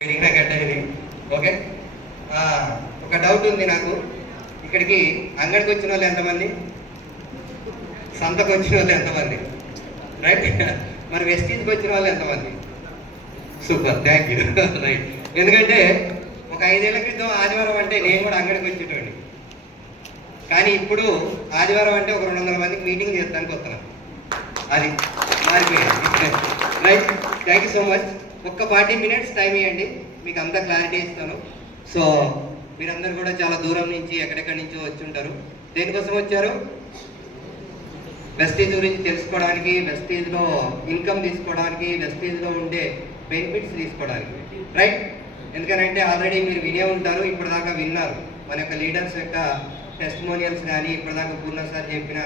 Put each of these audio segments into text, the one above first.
Okay, ఒక doubt ఉంది నాకు. ఇక్కడికి అంగడికి వచ్చిన వాళ్ళు ఎంతమంది, సంతకు వచ్చిన వాళ్ళు ఎంతమంది, రైట్? మరి వెస్టీజ్కి వచ్చిన వాళ్ళు ఎంతమంది? Super, thank you. రైట్, ఎందుకంటే ఒక 5 ఏళ్ల క్రితం ఆదివారం అంటే నేను కూడా అంగడికి వచ్చేటండి. కానీ ఇప్పుడు ఆదివారం అంటే ఒక 200 మందికి మీటింగ్ చేస్తానికి వస్తున్నాను. అది మారిపోయింది. Right, thank you so much. ఒక్క 40 మినిట్స్ టైం ఇవ్వండి, మీకు అంతా క్లారిటీ ఇస్తాను. సో మీరందరూ కూడా చాలా దూరం నుంచి ఎక్కడెక్కడి నుంచో వచ్చి ఉంటారు. దేనికోసం వచ్చారు? వెస్టీజ్ గురించి తెలుసుకోవడానికి, వెస్టీజ్లో ఇన్కమ్ తీసుకోవడానికి, వెస్టీజ్లో ఉండే బెనిఫిట్స్ తీసుకోవడానికి, రైట్? ఎందుకనంటే ఆల్రెడీ మీరు వినే ఉంటారు, ఇప్పటిదాకా విన్నారు మన యొక్క లీడర్స్ యొక్క టెస్టిమోనియల్స్ కానీ, ఇప్పటిదాకా పూర్ణ సార్ చెప్పిన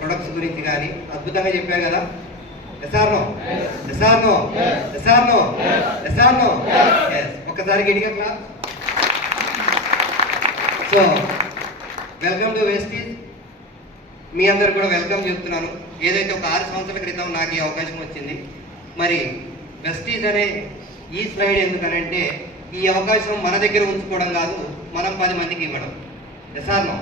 ప్రొడక్ట్స్ గురించి కానీ అద్భుతంగా చెప్పారు కదా. ఒక్కసారి గట్టిగా class. So welcome to Vestige. మీ అందరు కూడా వెల్కమ్ చెప్తున్నాను. ఏదైతే ఒక 6 సంవత్సరాల క్రితం నాకు ఈ అవకాశం వచ్చింది. మరి వెస్టీజ్ అనే ఈ స్లైడ్ ఎందుకనంటే ఈ అవకాశం మన దగ్గర ఉంచుకోవడం కాదు, మనం 10 మందికి ఇవ్వడం. ఎసార్నో,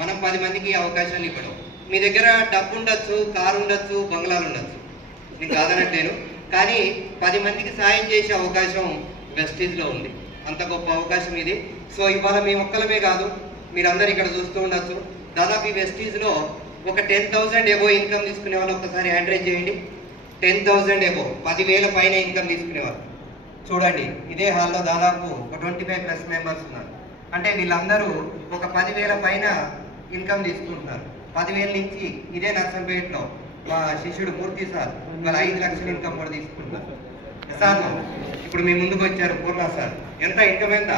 మనం 10 మందికి అవకాశాలు ఇవ్వడం. మీ దగ్గర డబ్బు ఉండొచ్చు, కారు ఉండొచ్చు, బంగ్లాలు ఉండొచ్చు, నేను కాదనట్లేను. కానీ 10 మందికి సాయం చేసే అవకాశం వెస్టీజ్లో ఉంది. అంత గొప్ప అవకాశం ఇది. సో ఇవాళ మేము ఒక్కలమే కాదు, మీరందరూ ఇక్కడ చూస్తూ ఉండొచ్చు. దాదాపు ఈ వెస్టీజ్లో ఒక 10,000 ఎబో ఇన్కమ్ తీసుకునే వాళ్ళు ఒక్కసారి హ్యాండ్ రైజ్ చేయండి. 10,000 ఎబో, 10,000 పైన ఇన్కమ్ తీసుకునేవాళ్ళు చూడండి. ఇదే హాల్లో దాదాపు ఒక 25+ మెంబర్స్ ఉన్నారు. అంటే వీళ్ళందరూ ఒక 10,000 పైన ఇన్కమ్ తీసుకుంటున్నారు. 10,000 నుంచి ఇదే నర్సంపేటలో మా శిష్యుడు మూర్తి సార్ ఇవాళ 5 లక్షల ఇన్కమ్ కూడా తీసుకుంటున్నారు. సార్ ఇప్పుడు మీ ముందుకు వచ్చారు పూర్ణ సార్, ఎంత ఇన్కమ్, ఎంత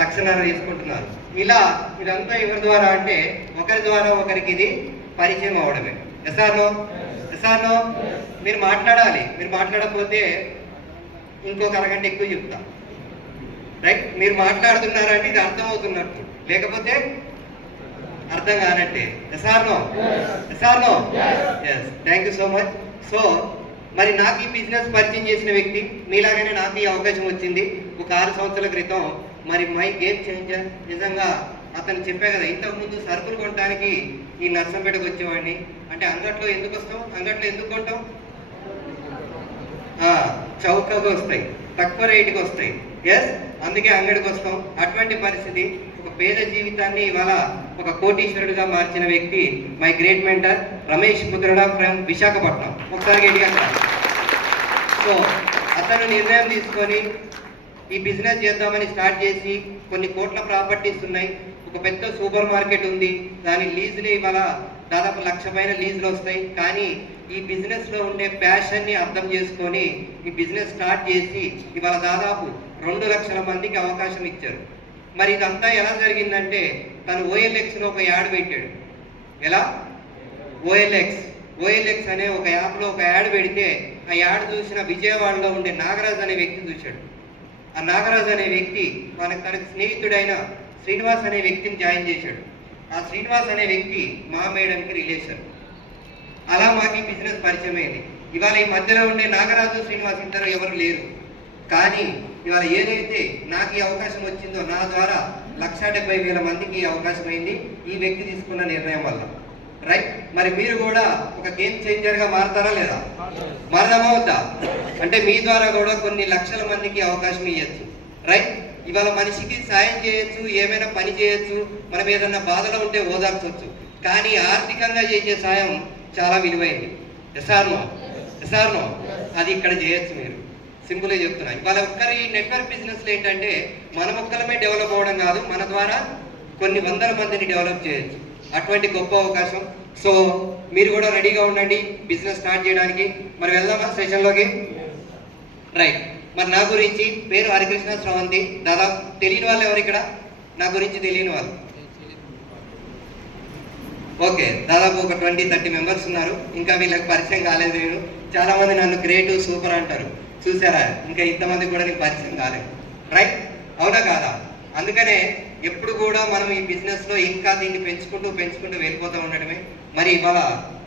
1,00,000 తీసుకుంటున్నారు. ఇలా ఇదంతా ఎవరి ద్వారా అంటే ఒకరి ద్వారా ఒకరికి ఇది పరిచయం అవడమే. ఎసార్నో, మీరు మాట్లాడాలి. మీరు మాట్లాడకపోతే ఇంకొక అరగంట ఎక్కువ చెప్తా, రైట్? మీరు మాట్లాడుతున్నారంటే ఇది అర్థం అవుతున్నట్టు, లేకపోతే అర్థం కానట్టే. Yes or no, yes, thank you so much. So మరి నాకు ఈ బిజినెస్ పరిచయం చేసిన వ్యక్తి మీలాగానే నాకు ఈ అవకాశం వచ్చింది ఒక 6 సంవత్సరాల క్రితం. మరి మై గేమ్ చేంజర్. నిజంగా అతను చెప్పే కదా, ఇంతకుముందు సరుకులు కొనడానికి ఈ నర్సంపేటకు వచ్చేవాడిని. అంటే అంగట్లో ఎందుకు వస్తాం, అంగట్లో ఎందుకు కొంటాం? చౌకగా వస్తాయి, తక్కువ రేటుకి వస్తాయి. ఎస్, అందుకే అంగడికి వస్తాం. అటువంటి పరిస్థితి, ఒక పేద జీవితాన్ని ఇవాళ ఒక కోటీశ్వరుడిగా మార్చిన వ్యక్తి my great mentor Ramesh Mudrada from Visakhapatnam. ఒకసారి గట్టిగా. సో అతను నిర్ణయం తీసుకొని ఈ బిజినెస్ చేద్దామని స్టార్ట్ చేసి కొన్ని కోట్ల ప్రాపర్టీస్ ఉన్నాయి. ఒక పెద్ద సూపర్ మార్కెట్ ఉంది, దాని లీజులు ఇవాళ దాదాపు 1,00,000 పైన లీజులు వస్తాయి. కానీ ఈ బిజినెస్లో ఉండే ప్యాషన్ని అర్థం చేసుకొని ఈ బిజినెస్ స్టార్ట్ చేసి ఇవాళ దాదాపు 2 లక్షల మందికి అవకాశం ఇచ్చారు. మరి ఇదంతా ఎలా జరిగిందంటే తను OLXలో ఒక యాడ్ పెట్టాడు. ఎలా? ఓఎల్ఎక్స్ అనే ఒక యాప్లో ఒక యాడ్ పెడితే ఆ యాడ్ చూసిన విజయవాడలో ఉండే నాగరాజ్ అనే వ్యక్తి చూశాడు. ఆ నాగరాజ్ అనే వ్యక్తి తనకు స్నేహితుడైన శ్రీనివాస్ అనే వ్యక్తిని జాయిన్ చేశాడు. ఆ శ్రీనివాస్ అనే వ్యక్తి మా మేడంకి రిలేషన్. అలా మాకు ఈ బిజినెస్ పరిచయం అయింది. ఇవాళ ఈ మధ్యలో ఉండే నాగరాజు శ్రీనివాస్ ఇద్దరు ఎవరు లేరు. కానీ ఇవాళ ఏదైతే నాకు ఈ అవకాశం వచ్చిందో నా ద్వారా 1,70,000 మందికి అవకాశం అయింది ఈ వ్యక్తి తీసుకున్న నిర్ణయం వల్ల, రైట్? మరి మీరు కూడా ఒక గేమ్ చేంజర్గా మారతారా లేదా? మారదామా వద్దా? అంటే మీ ద్వారా కూడా కొన్ని లక్షల మందికి అవకాశం ఇవ్వచ్చు, రైట్? ఇవాళ మనిషికి సాయం చేయొచ్చు, ఏమైనా పని చేయొచ్చు, మనం ఏదన్నా బాధలో ఉంటే ఓదార్చవచ్చు. కానీ ఆర్థికంగా చేసే సాయం చాలా విలువైంది. ఎసార్నో, అది ఇక్కడ చేయొచ్చు. మీరు సింపుల్గా చెప్తున్నా. ఇవాళ ఒక్కరి నెట్వర్క్ బిజినెస్లో ఏంటంటే మనం ఒక్కరమే డెవలప్ అవ్వడం కాదు, మన ద్వారా కొన్ని 100 మందిని డెవలప్ చేయొచ్చు. అటువంటి గొప్ప అవకాశం. సో మీరు కూడా రెడీగా ఉండండి బిజినెస్ స్టార్ట్ చేయడానికి. మరి వెళ్దామా సెషన్లోకి? రైట్. మరి నా గురించి పేరు హరికృష్ణ శ్రవంతి. దాదాపు తెలియని వాళ్ళు ఎవరు ఇక్కడ? నా గురించి తెలియని వాళ్ళు ఓకే, దాదాపు ఒక 20-30 మెంబర్స్ ఉన్నారు. ఇంకా వీళ్ళకి పరిచయం కాలేదు. నేను చాలా మంది నన్ను గ్రేట్, సూపర్ అంటారు. చూసారా, ఇంకా ఇంతమంది కూడా నీకు పరిచయం కాలేదు, రైట్? అవునా కాదా? అందుకనే ఎప్పుడు కూడా మనం ఈ బిజినెస్లో ఇంకా దీన్ని పెంచుకుంటూ వెళ్ళిపోతూ ఉండడమే. మరి ఇవాళ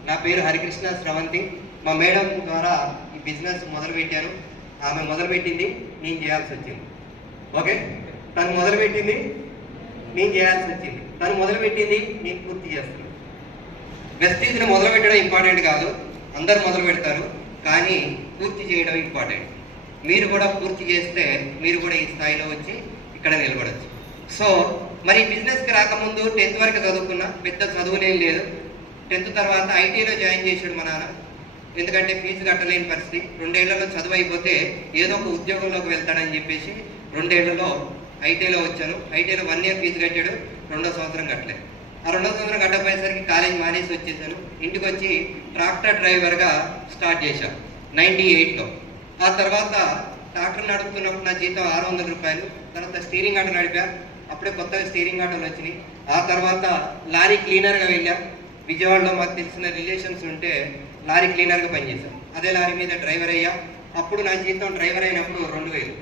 నా పేరు హరికృష్ణ శ్రవంతి. మా మేడం ద్వారా ఈ బిజినెస్ మొదలుపెట్టాను. ఆమె మొదలుపెట్టింది, నేను చేయాల్సి వచ్చింది. ఓకే, తను మొదలుపెట్టింది, నేను చేయాల్సి వచ్చింది. తను మొదలుపెట్టింది, నేను పూర్తి చేస్తున్నాను. వెస్టీజ్ని మొదలు పెట్టడం ఇంపార్టెంట్ కాదు, అందరు మొదలు పెడతారు, కానీ పూర్తి చేయడం ఇంపార్టెంట్. మీరు కూడా పూర్తి చేస్తే మీరు కూడా ఈ స్థాయిలో వచ్చి ఇక్కడ నిలబడచ్చు. సో మరి బిజినెస్కి రాకముందు 10th వరకు చదువుకున్నా, పెద్ద చదువులేం లేదు. 10th తర్వాత ఐటీలో జాయిన్ చేశాడు మా నాన్న. ఎందుకంటే ఫీజు కట్టలేని పరిస్థితి. 2 ఏళ్లలో చదువు అయిపోతే ఏదో ఒక ఉద్యోగంలోకి వెళ్తాడని చెప్పేసి 2 ఏళ్లలో ఐటీలో వచ్చాను. ఐటీలో 1 year ఫీజు కట్టాడు, 2వ సంవత్సరం కట్టలేదు. ఆ 2వ సంవత్సరం కట్టపోయేసరికి కాలేజ్ మానేసి వచ్చేసాను. ఇంటికి వచ్చి ట్రాక్టర్ డ్రైవర్గా స్టార్ట్ చేశాను 98లో. ఆ తర్వాత ట్రాక్టర్ నడుపుతున్నప్పుడు నా జీతం 600 రూపాయలు. తర్వాత స్టీరింగ్ ఆటో నడిపా, అప్పుడే కొత్తగా స్టీరింగ్ ఆటోలు వచ్చినాయి. ఆ తర్వాత లారీ క్లీనర్గా వెళ్ళా. విజయవాడలో మాకు తెలిసిన రిలేషన్స్ ఉంటే లారీ క్లీనర్గా పనిచేశాను. అదే లారీ మీద డ్రైవర్ అయ్యా. అప్పుడు నా జీతం డ్రైవర్ అయినప్పుడు 2000.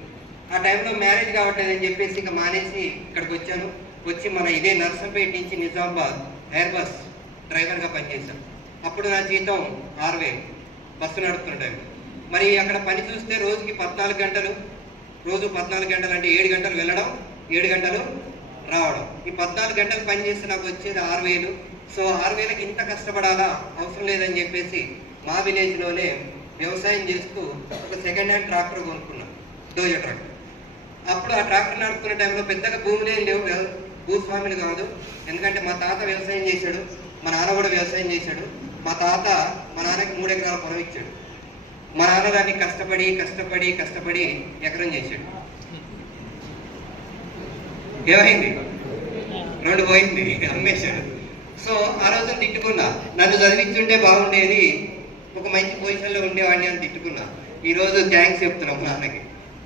ఆ టైంలో మ్యారేజ్ కావట్లేదని చెప్పేసి ఇక మానేసి ఇక్కడికి వచ్చాను. వచ్చి మన ఇదే నర్సంపేట నుంచి నిజామాబాద్ ఎయిర్ బస్ డ్రైవర్గా పనిచేశాను. అప్పుడు నా జీతం 6000 బస్సు నడుపుతున్న టైంలో. మరి అక్కడ పని చూస్తే రోజుకి 14 గంటలు, రోజు 14 గంటలు అంటే 7 గంటలు వెళ్ళడం, 7 గంటలు రావడం. ఈ 14 గంటలు పని చేస్తే నాకు వచ్చేది 6000. సో 6000కి ఇంత కష్టపడాలా, అవసరం లేదని చెప్పేసి మా విలేజ్లోనే వ్యవసాయం చేస్తూ ఒక సెకండ్ హ్యాండ్ ట్రాక్టర్ కొనుక్కున్నాం, డోజో ట్రాక్టర్. అప్పుడు ఆ ట్రాక్టర్ నడుపుతున్న టైంలో పెద్దగా భూములే లేవు, భూస్వాములు కాదు. ఎందుకంటే మా తాత వ్యవసాయం చేశాడు, మా నాన్న కూడా వ్యవసాయం చేశాడు. మా నాన్నకి 3 ఎకరాల పొలం ఇచ్చాడు. మా నాన్న దాన్ని కష్టపడి కష్టపడి కష్టపడి ఎకరం చేశాడు. ఏమైంది? 2 పోయింది, అమ్మేశాడు. సో ఆ రోజు తిట్టుకున్నా, నన్ను చదివించుంటే బాగుండేది, ఒక మంచి పొజిషన్లో ఉండేవాడిని అని తిట్టుకున్నా. ఈరోజు థ్యాంక్స్ చెప్తున్నాం మా నాన్నకి.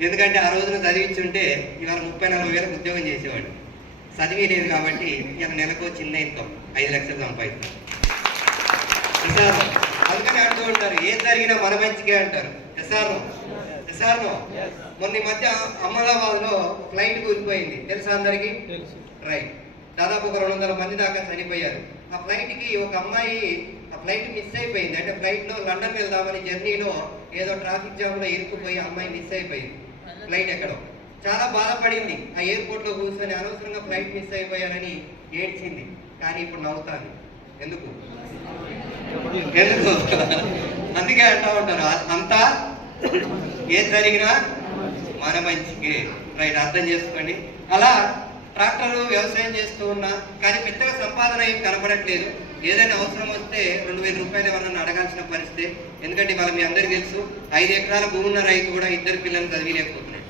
ఎందుకంటే ఆ రోజున చదివించుంటే ఇవాళ 30-40 వేలకు ఉద్యోగం చేసేవాడు. చదివి లేదు కాబట్టి ఇలా నెలకు చిన్న ఇన్కమ్ 5 లక్షలు సంపాదిస్తాం. అందుకని అంటూ ఉంటారు, ఏం జరిగినా మన మంచిగా అంటారు. ఎస్ఆర్నో మొన్న ఈ మధ్య అహ్మదాబాద్లో ఫ్లైట్ కూలిపోయింది, తెలుసా అందరికీ? రైట్. దాదాపు ఒక 200 మంది దాకా చనిపోయారు. ఆ ఫ్లైట్కి ఒక అమ్మాయి ఆ ఫ్లైట్ మిస్ అయిపోయింది. అంటే ఫ్లైట్లో లండన్ వెళ్దామని జర్నీలో ఏదో ట్రాఫిక్ జామ్లో ఇరుక్కుపోయి అమ్మాయి మిస్ అయిపోయింది. ఫ్లైట్ ఎక్కడో చాలా బాధపడింది. ఆ ఎయిర్పోర్ట్లో కూర్చొని అనవసరంగా ఫ్లైట్ మిస్ అయిపోయారని ఏడ్చింది. కానీ ఇప్పుడు నవ్వుతాను. ఎందుకు? అందుకే అంటూ ఉంటారు, అంతా ఏం జరిగినా మన మంచికే. రైట్, అర్థం చేసుకోండి. అలా ట్రాక్టర్ వ్యవసాయం చేస్తూ ఉన్నా, కానీ పెద్దగా సంపాదన ఏం కనపడట్లేదు. ఏదైనా అవసరం వస్తే 2000 రూపాయలు ఎవరన్నా అడగాల్సిన పరిస్థితి. ఎందుకంటే ఇవాళ మీ అందరికీ తెలుసు, 5 ఎకరాల భూమి ఉన్న రైతు కూడా 2 పిల్లలు చదివిలేకపోతున్నాడు.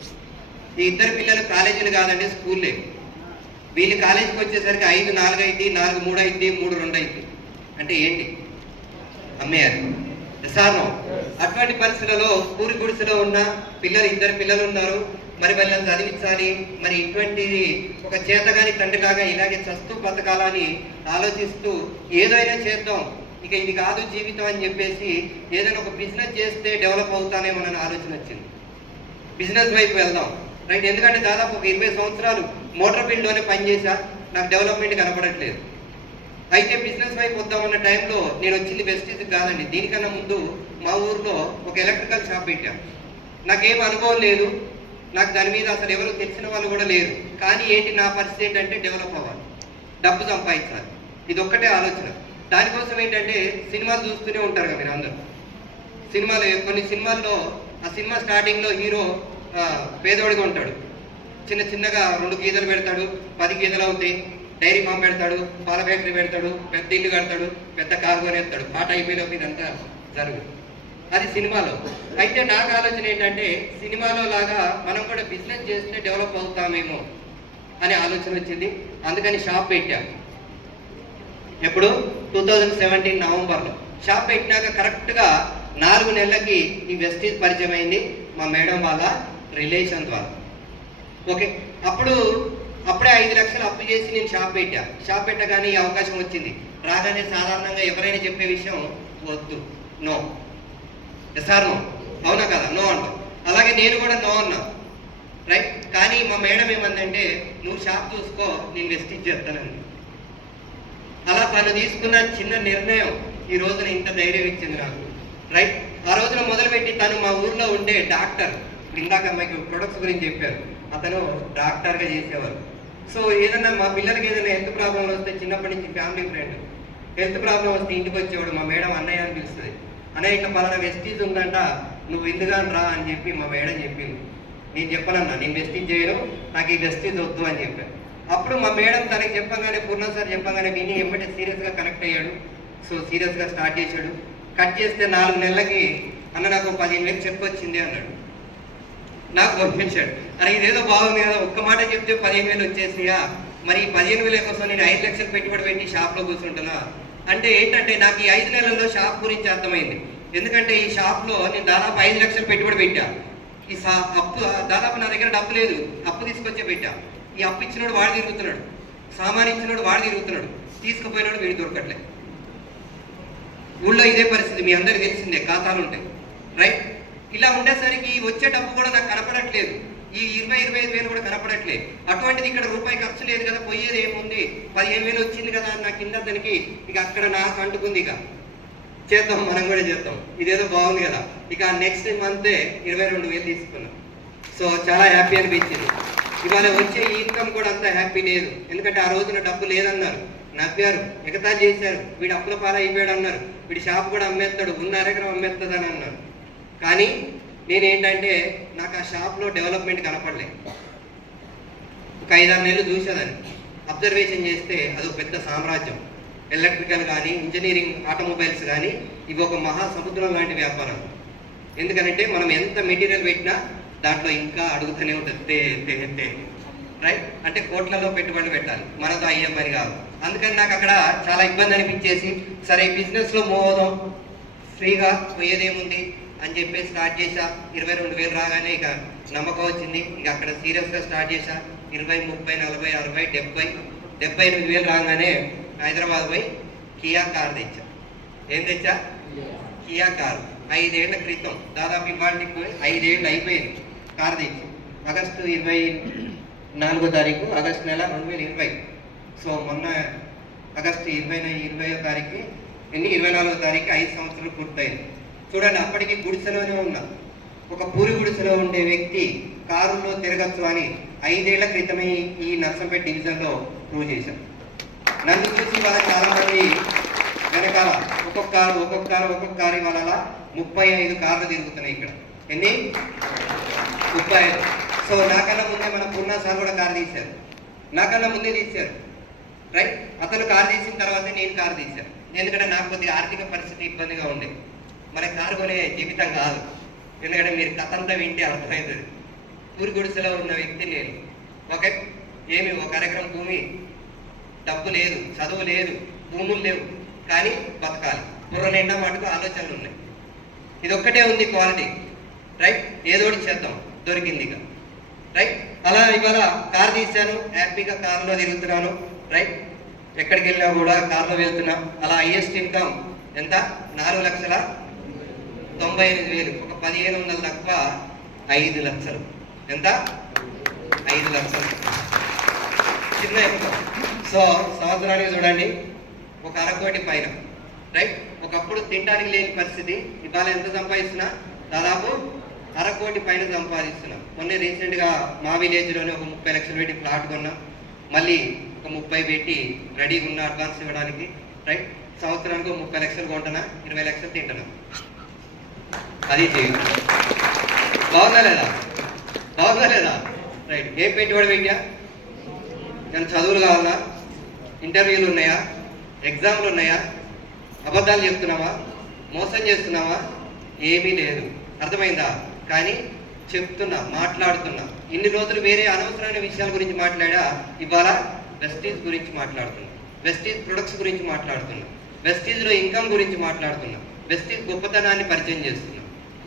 ఈ 2 పిల్లలు కాలేజీలు కాదండి, స్కూల్లే. వీళ్ళు కాలేజీకి వచ్చేసరికి 5 4 అయింది, 4 3 అయింది, 3 2 అయింది. అంటే ఏంటి? అమ్మేయాలి. సార్ను అటువంటి పరిస్థితులలో పూరి గుడిసెలో ఉన్న పిల్లలు 2 పిల్లలు ఉన్నారు. మరి వాళ్ళని చదివించాలి. మరి ఇటువంటిది ఒక చేతగాని తండ్రిలాగా ఇలాగే చస్తూ బతకాలని ఆలోచిస్తూ ఏదైనా చేద్దాం, ఇక ఇది కాదు జీవితం అని చెప్పేసి ఏదైనా ఒక బిజినెస్ చేస్తే డెవలప్ అవుతానేమోనని ఆలోచన వచ్చింది. బిజినెస్ వైపు వెళ్దాం. రైట్, ఎందుకంటే దాదాపు ఒక 20 సంవత్సరాలు మోటార్ ఫీల్డ్లోనే పనిచేసా, నాకు డెవలప్మెంట్ కనపడట్లేదు. అయితే బిజినెస్ వైపు వద్దామన్న టైంలో నేను వచ్చింది వెస్టీజ్ కాదండి, దీనికన్నా ముందు మా ఊర్లో ఒక ఎలక్ట్రికల్ షాప్ పెట్టాను. నాకేం అనుభవం లేదు, నాకు దాని మీద అసలు ఎవరు తెలిసిన వాళ్ళు కూడా లేరు. కానీ ఏంటి, నా పరిస్థితి ఏంటంటే డెవలప్ అవ్వాలి, డబ్బు సంపాదించాలి, ఇది ఒక్కటే ఆలోచన. దానికోసం ఏంటంటే సినిమాలు చూస్తూనే ఉంటారు కదా మీరు అందరూ. కొన్ని సినిమాల్లో ఆ సినిమా స్టార్టింగ్లో హీరో పేదోడిగా ఉంటాడు, చిన్నగా 2 గీతలు పెడతాడు, 10 గీతలు అవుతాయి, డైరీ ఫామ్ పెడతాడు, పాల ఫ్యాక్టరీ పెడతాడు, పెద్ద ఇల్లు కడతాడు, పెద్ద కారు కొనేస్తాడు, పాట అయిపోయినప్పుడు ఇదంతా జరుగు. అది సినిమాలో. అయితే నాకు ఆలోచన ఏంటంటే సినిమాలో లాగా మనం కూడా బిజినెస్ చేస్తే డెవలప్ అవుతామేమో అనే ఆలోచన వచ్చింది. అందుకని షాప్ పెట్టాం. ఎప్పుడు? 2017 నవంబర్లో షాప్ పెట్టినాక కరెక్ట్గా 4 నెలలకి ఈ వెస్టీజ్ పరిచయం అయింది మా మేడం వాళ్ళ రిలేషన్ ద్వారా. ఓకే, అప్పుడే 5 లక్షలు అప్పు చేసి నేను షాప్ పెట్టా. షాప్ పెట్టగానే ఈ అవకాశం వచ్చింది. రాగానే సాధారణంగా ఎవరైనా చెప్పే విషయం వద్దు, నో. సార్ నో, అవునా కదా? నో అంటాం. అలాగే నేను కూడా నో అన్నా. రైట్, కానీ మా మేడం ఏమందంటే నువ్వు షాప్ చూసుకో, నేను వెస్టీజ్ చేస్తానండి. అలా తను తీసుకున్న చిన్న నిర్ణయం ఈ రోజున ఇంత ధైర్యం ఇచ్చింది నాకు. రైట్, ఆ రోజున మొదలుపెట్టి తను మా ఊర్లో ఉండే డాక్టర్ ఇప్పుడు ఇందాక మీకు ప్రొడక్ట్స్ గురించి చెప్పారు, అతను డాక్టర్గా చేసేవారు. సో ఏదన్నా మా పిల్లలకి ఏదైనా హెల్త్ ప్రాబ్లం వస్తే చిన్నప్పటి నుంచి ఫ్యామిలీ ఫ్రెండ్, హెల్త్ ప్రాబ్లం వస్తే ఇంటికి వచ్చేవాడు, మా మేడం అన్నయ్య అని పిలుస్తుంది, అన్నయ్య ఇట్లా పలానా వెస్టీజ్ ఉందంట నువ్వు ఎందుకని రా అని చెప్పి మా మేడం చెప్పింది. నేను చెప్పనన్నా, నేను వెస్టీజ్ చేయను, నాకు ఈ వెస్టీజ్ వద్దు అని చెప్పాను. అప్పుడు మా మేడం తనకి చెప్పగానే, పూర్ణ సార్ చెప్పగానే విని ఎమ్మటే సీరియస్గా కనెక్ట్ అయ్యాడు. సో సీరియస్గా స్టార్ట్ చేశాడు. కట్ చేస్తే 4 నెలలకి అన్న నాకు 15,000 చెక్ వచ్చింది అన్నాడు. నాకు పంపించాడు. అరే ఇదేదో బాగుంది కదా, ఒక్క మాట చెప్తే 15,000 వచ్చేసియా, మరి ఈ 15,000 కోసం నేను 5 లక్షలు పెట్టుబడి పెట్టి షాప్లో కూర్చుంటున్నా అంటే ఏంటంటే నాకు ఈ 5 నెలల్లో షాప్ గురించి అర్థమైంది. ఎందుకంటే ఈ షాప్లో నేను దాదాపు 5 లక్షలు పెట్టుబడి పెట్టా. ఈ అప్పు దాదాపు నా దగ్గర డబ్బు లేదు, అప్పు తీసుకొచ్చే పెట్టా. ఈ అప్పు ఇచ్చినోడు వాడు తిరుగుతున్నాడు, సామాన్ ఇచ్చినోడు వాడు తిరుగుతున్నాడు, తీసుకుపోయినాడు వీడు దొరకట్లేదు. ఊళ్ళో ఇదే పరిస్థితి, మీ అందరికి తెలిసిందే, ఖాతాలు ఉంటాయి రైట్. ఇలా ఉండేసరికి వచ్చే డబ్బు కూడా నాకు కనపడట్లేదు, ఈ 20-25 కూడా కనపడట్లేదు. అటువంటిది ఇక్కడ రూపాయి ఖర్చు లేదు కదా, పోయేది ఏముంది, 15,000 వచ్చింది కదా నా కింద దానికి ఇక అక్కడ నాకు అంటుకుంది. ఇక చేద్దాం, మనం కూడా చేద్దాం, ఇదేదో బాగుంది కదా. ఇక నెక్స్ట్ మంతే 22,000 తీసుకున్నాం. సో చాలా హ్యాపీ అనిపించింది. ఇవాళ వచ్చే ఈ ఇన్కమ్ కూడా అంత హ్యాపీ లేదు, ఎందుకంటే ఆ రోజున డబ్బు లేదన్నారు, నవ్వారు, ఎగతాళి చేశారు, వీడు అప్పుల పాలు అయిపోయాడు అన్నారు, వీడి షాప్ కూడా అమ్మేస్తాడు, ఉన్న అరెకరం అమ్మేస్తుందని అన్నారు. కానీ నేనేంటంటే నాకు ఆ షాప్లో డెవలప్మెంట్ కనపడలేదు. ఒక 5-6 నెలలు చూసేదాన్ని, అబ్జర్వేషన్ చేస్తే అదొక పెద్ద సామ్రాజ్యం. ఎలక్ట్రికల్ కానీ, ఇంజనీరింగ్, ఆటోమొబైల్స్ కానీ ఇవి ఒక మహాసముద్రం లాంటి వ్యాపారం. ఎందుకంటే మనం ఎంత మెటీరియల్ పెట్టినా దాంట్లో ఇంకా అడుగుతూనే ఉంటుంది రైట్. అంటే కోట్లలో పెట్టుబడి పెట్టాలి, మనతో అయ్యే పని కాదు. అందుకని నాకు అక్కడ చాలా ఇబ్బంది అనిపించేసి, సరే బిజినెస్లో మూవ్ అవుదాం, ఫ్రీగా పోయేదేముంది అని చెప్పి స్టార్ట్ చేశా. 22,000 రాగానే ఇక నమ్మకం వచ్చింది. ఇక అక్కడ సీరియస్గా స్టార్ట్ చేశా. 20, 30, 40, 60, 70, 78,000 రాగానే హైదరాబాద్ పోయి కియా కార్ తెచ్చా. ఏం తెచ్చా? Kia car. 5 ఏళ్ల క్రితం, దాదాపు ఇవాళకి 5 ఏళ్ళు అయిపోయింది కారు తెచ్చి. ఆగస్టు 24వ తారీఖు, ఆగస్టు నెల 2020. సో మొన్న ఆగస్టు 20వ తారీఖు 24వ తారీఖు 5 సంవత్సరాలు పూర్తయింది. చూడండి, అప్పటికి గుడిసెలోనే ఉన్నా, ఒక పూరి గుడిసెలో ఉండే వ్యక్తి కారులో తిరగచ్చు అని 5 ఏళ్ల క్రితమే ఈ నర్సంపేట డివిజన్లో ప్రూవ్ చేశాను. నన్ను చూసి వాళ్ళ చాలా మంది వెనకాల ఒక్కొక్క కారు ఇవాళ 35 కార్లు తిరుగుతున్నాయి ఇక్కడ. ఎన్ని? 35. సో నాకన్నా ముందే మన పూర్ణ సార్ కూడా కారు తీశారు, నాకన్నా ముందే తీశారు రైట్. అతను కారు తీసిన తర్వాత నేను కారు తీశాను, ఎందుకంటే నాకు కొద్దిగా ఆర్థిక పరిస్థితి ఇబ్బందిగా ఉండేది. మన కారు కొనే జీవితం కాదు, ఎందుకంటే మీరు కథ అంతా వింటే అర్థమవుతుంది. పూరి గుడిసెలో ఉన్న వ్యక్తి నేను. ఓకే, ఏమి ఒక ఎకరం భూమి, డబ్బు లేదు, చదువు లేదు, భూములు లేవు, కానీ బతకాలి. బుర్ర నిండా మటుకు ఆలోచనలు ఉన్నాయి. ఇది ఒక్కటే ఉంది క్వాలిటీ రైట్. ఏదోటి చేద్దాం, దొరికింది ఇక రైట్. అలా ఇవాళ కారు తీశాను, హ్యాపీగా కారులో తిరుగుతున్నాను రైట్. ఎక్కడికి వెళ్ళినా కూడా కారులో వెళ్తున్నా. అలా హైయెస్ట్ ఇన్కమ్ ఎంత? 4,98,000. ఒక 1,500 తక్కువ 5 లక్షలు. ఎంత? 5 లక్షలు. చిన్న ఇన్కమ్. సో సంవత్సరానికి చూడండి ఒక 1/2 కోటి పైన రైట్. ఒకప్పుడు తినడానికి లేని పరిస్థితి, ఇవాళ ఎంత సంపాదిస్తున్నా? దాదాపు 1/2 కోటి పైన సంపాదిస్తున్నాం. మొన్న రీసెంట్గా మా విలేజ్లోనే ఒక 30 లక్షలు పెట్టి ప్లాట్ కొన్నాం, మళ్ళీ ఒక 30 పెట్టి రెడీగా ఉన్న అడ్వాన్స్ ఇవ్వడానికి రైట్. సంవత్సరానికి 30 లక్షలు కొంటున్నా, 20 లక్షలు తింటున్నా. అది చేయండి. బాగుందా లేదా? బాగుందా లేదా? రైట్. ఏం పెట్టుబడి పెట్టా? నేను చదువులు కావాలా? ఇంటర్వ్యూలు ఉన్నాయా? ఎగ్జామ్లు ఉన్నాయా? అబద్ధాలు చెప్తున్నావా? మోసం చేస్తున్నావా? ఏమీ లేదు. అర్థమైందా? కానీ చెప్తున్నా, మాట్లాడుతున్నా. ఇన్ని రోజులు వేరే అనవసరమైన విషయాల గురించి మాట్లాడా, ఇవాళ వెస్టీజ్ గురించి మాట్లాడుతున్నా, వెస్టీజ్ ప్రొడక్ట్స్ గురించి మాట్లాడుతున్నా, వెస్టీజ్లో ఇన్కమ్ గురించి మాట్లాడుతున్నా, వెస్టీజ్ గొప్పతనాన్ని పరిచయం చేస్తున్నా.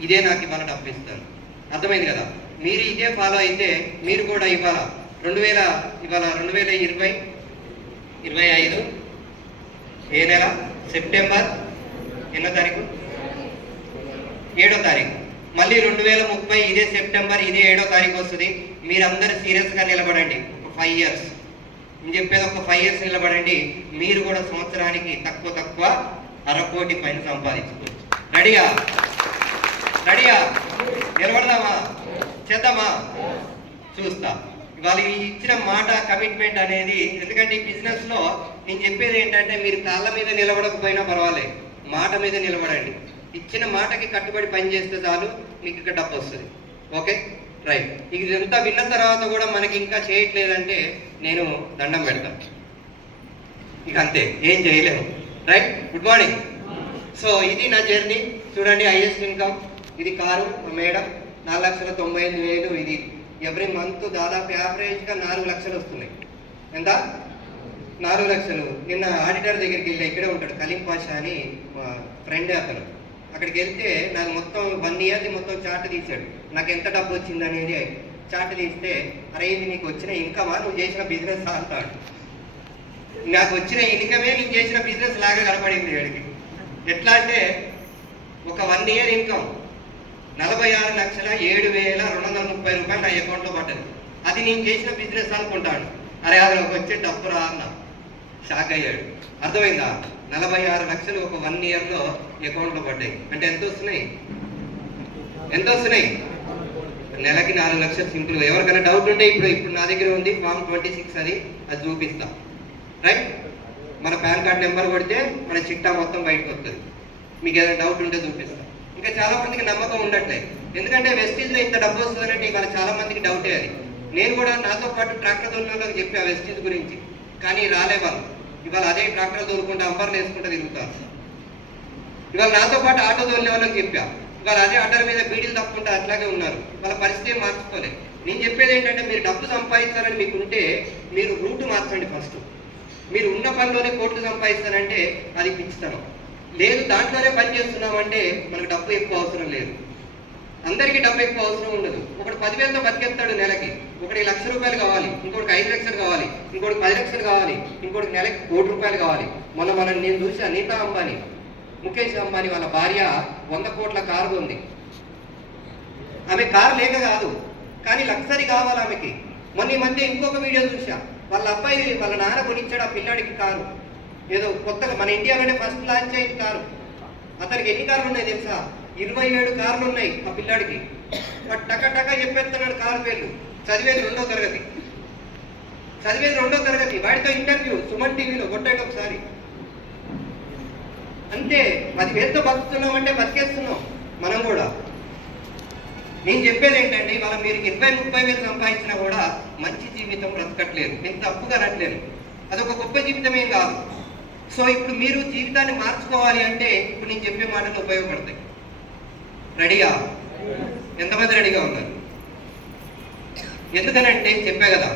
ఇదే నాకు ఇవాళ డబ్బు ఇస్తాను. అర్థమైంది కదా? మీరు ఇదే ఫాలో అయితే మీరు కూడా ఇవాళ 2025 ఏ నెల? సెప్టెంబర్ ఎన్నో తారీఖు? 7వ తారీఖు. మళ్ళీ 2030 ఇదే సెప్టెంబర్, ఇదే 7వ తారీఖు వస్తుంది. మీరందరూ సీరియస్గా నిలబడండి. ఒక 5 ఇయర్స్ నేను చెప్పేది, ఒక 5 ఇయర్స్ నిలబడండి. మీరు కూడా సంవత్సరానికి తక్కువ 1/2 కోటి పైన సంపాదించుకోవచ్చు. రెడీయా? నిలబడదామా? చేద్దామా? చూస్తా. ఇవాళ ఈ ఇచ్చిన మాట కమిట్మెంట్ అనేది, ఎందుకంటే ఈ బిజినెస్ లో నేను చెప్పేది ఏంటంటే మీరు కాళ్ళ మీద నిలబడకపోయినా పర్వాలేదు, మాట మీద నిలబడండి. ఇచ్చిన మాటకి కట్టుబడి పని చేస్తే చాలు, మీకు ఇక్కడ డబ్బు వస్తుంది. Okay right. ఇదంతా విన్న తర్వాత కూడా మనకి ఇంకా చేయట్లేదంటే నేను దండం పెడతాను, ఇక అంతే, ఏం చేయలేము. రైట్. Good morning. సో ఇది నా జర్నీ. చూడండి, హైయెస్ట్ ఇన్కమ్ ఇది కారు మేడం 4,98,000. ఇది ఎవ్రీ మంత్ దాదాపు యావరేజ్గా 4 లక్షలు వస్తున్నాయి. ఎంత? 4 లక్షలు. నిన్న ఆడిటర్ దగ్గరికి వెళ్ళి, ఇక్కడే ఉంటాడు కలీం పాషా అని ఫ్రెండ్ అతను. అక్కడికి వెళ్తే నాకు మొత్తం 1 ఇయర్ది మొత్తం చార్ట్ తీశాడు, నాకు ఎంత డబ్బు వచ్చింది అనేది చార్ట్ తీస్తే, అరే ఇది నీకు వచ్చిన ఇన్కమా, నువ్వు చేసిన బిజినెస్ అంటాడు. నాకు వచ్చిన ఇన్కమే నేను చేసిన బిజినెస్ లాగా కనపడింది వాడికి. ఎట్లా అంటే ఒక 1 ఇయర్ ఇన్కమ్ 46,07,230 రూపాయలు నా అకౌంట్లో పడ్డది. అది నేను చేసిన బిజినెస్ అనుకుంటాను. అరే అది వచ్చే డబ్బు రా అన్న. షాక్ అయ్యాడు. అర్థమైందా? 46 లక్షలు ఒక 1 ఇయర్లో అకౌంట్లో పడ్డాయి. అంటే ఎంత వస్తున్నాయి? నెలకి 4 లక్షలు సింపుల్గా. ఎవరికైనా డౌట్ ఉంటే ఇప్పుడు నా దగ్గర ఉంది ఫామ్ 26, అది చూపిస్తాం. రైట్. మన పాన్ కార్డ్ నెంబర్ కొడితే మన చిట్టా మొత్తం బయటకు వస్తుంది. మీకు ఏదైనా డౌట్ ఉంటే చూపిస్తాం. ఇంకా చాలా మందికి నమ్మకం ఉండట్లేదు, ఎందుకంటే వెస్టీజ్లో ఇంత డబ్బు వస్తుందంటే ఇవాళ చాలా మందికి డౌటే అది. నేను కూడా నాతో పాటు ట్రాక్టర్ తోలినోళ్ళకి చెప్పా వెస్టీజ్ గురించి, కానీ రాలే వాళ్ళు. ఇవాళ అదే ట్రాక్టర్ తోలుకుంటూ అంబర్లు వేసుకుంటూ తిరుగుతారు. ఇవాళ నాతో పాటు ఆటో తోలిన వాళ్ళకి చెప్పా, ఇవాళ అదే ఆటోల మీద బీడీలు తప్పుకుంటూ అట్లాగే ఉన్నారు. వాళ్ళ పరిస్థితి మార్చుకోలేదు. నేను చెప్పేది ఏంటంటే, మీరు డబ్బు సంపాదించాలని మీకుంటే మీరు రూట్ మార్చండి. ఫస్ట్ మీరు ఉన్న పనిలోనే కోట్లు సంపాదిస్తానంటే అది పిచ్చితనం. లేదు, దాంట్లోనే పని చేస్తున్నామంటే మనకు డబ్బు ఎక్కువ అవసరం లేదు. అందరికీ డబ్బు ఎక్కువ అవసరం ఉండదు. ఒకటి 10,000తో బతికేస్తాడు నెలకి, ఒకటి 1,00,000 రూపాయలు కావాలి, ఇంకోటికి 5 లక్షలు కావాలి, ఇంకోటికి 10 లక్షలు కావాలి, ఇంకోటికి నెలకి 1 కోటి రూపాయలు కావాలి. నేను చూసా, నీతా అంబానీ, ముఖేష్ అంబానీ వాళ్ళ భార్య 100 కోట్ల కారు ఉంది. ఆమె కారు లేక కాదు, కానీ లగ్జరీ కావాలి ఆమెకి. మొన్న ఈ మధ్య ఇంకొక వీడియో చూసా, వాళ్ళ అబ్బాయి వాళ్ళ నాన్న కొనిచ్చాడు ఆ పిల్లాడికి కారు. ఏదో కొత్తగా మన ఇండియాలోనే ఫస్ట్ లాంచ్ అయింది కారు. అతనికి ఎన్ని కార్లు ఉన్నాయి తెలుసా? 27 కార్లు ఉన్నాయి ఆ పిల్లాడికి. టక టక చెప్పేస్తున్నాడు కారు పేర్లు. చదివేది 2వ తరగతి. వాడితో ఇంటర్వ్యూ సుమన్ టీవీలో కొట్టాడు ఒకసారి. అంతే, 10,000తో బతుకుతున్నామంటే బతికేస్తున్నాం మనం కూడా. నేను చెప్పేది ఏంటంటే, ఇవాళ మీరు 20-30 సంపాదించినా కూడా మంచి జీవితం బ్రతకట్లేదు, నేను తప్పుగా అనట్లేదు. అదొక గొప్ప జీవితం ఏం కాదు. సో ఇప్పుడు మీరు జీవితాన్ని మార్చుకోవాలి అంటే ఇప్పుడు నేను చెప్పే మాటలు ఉపయోగపడతాయి. రెడీగా? ఎంతమంది రెడీగా ఉన్నారు? ఎందుకనంటే చెప్పే కదా,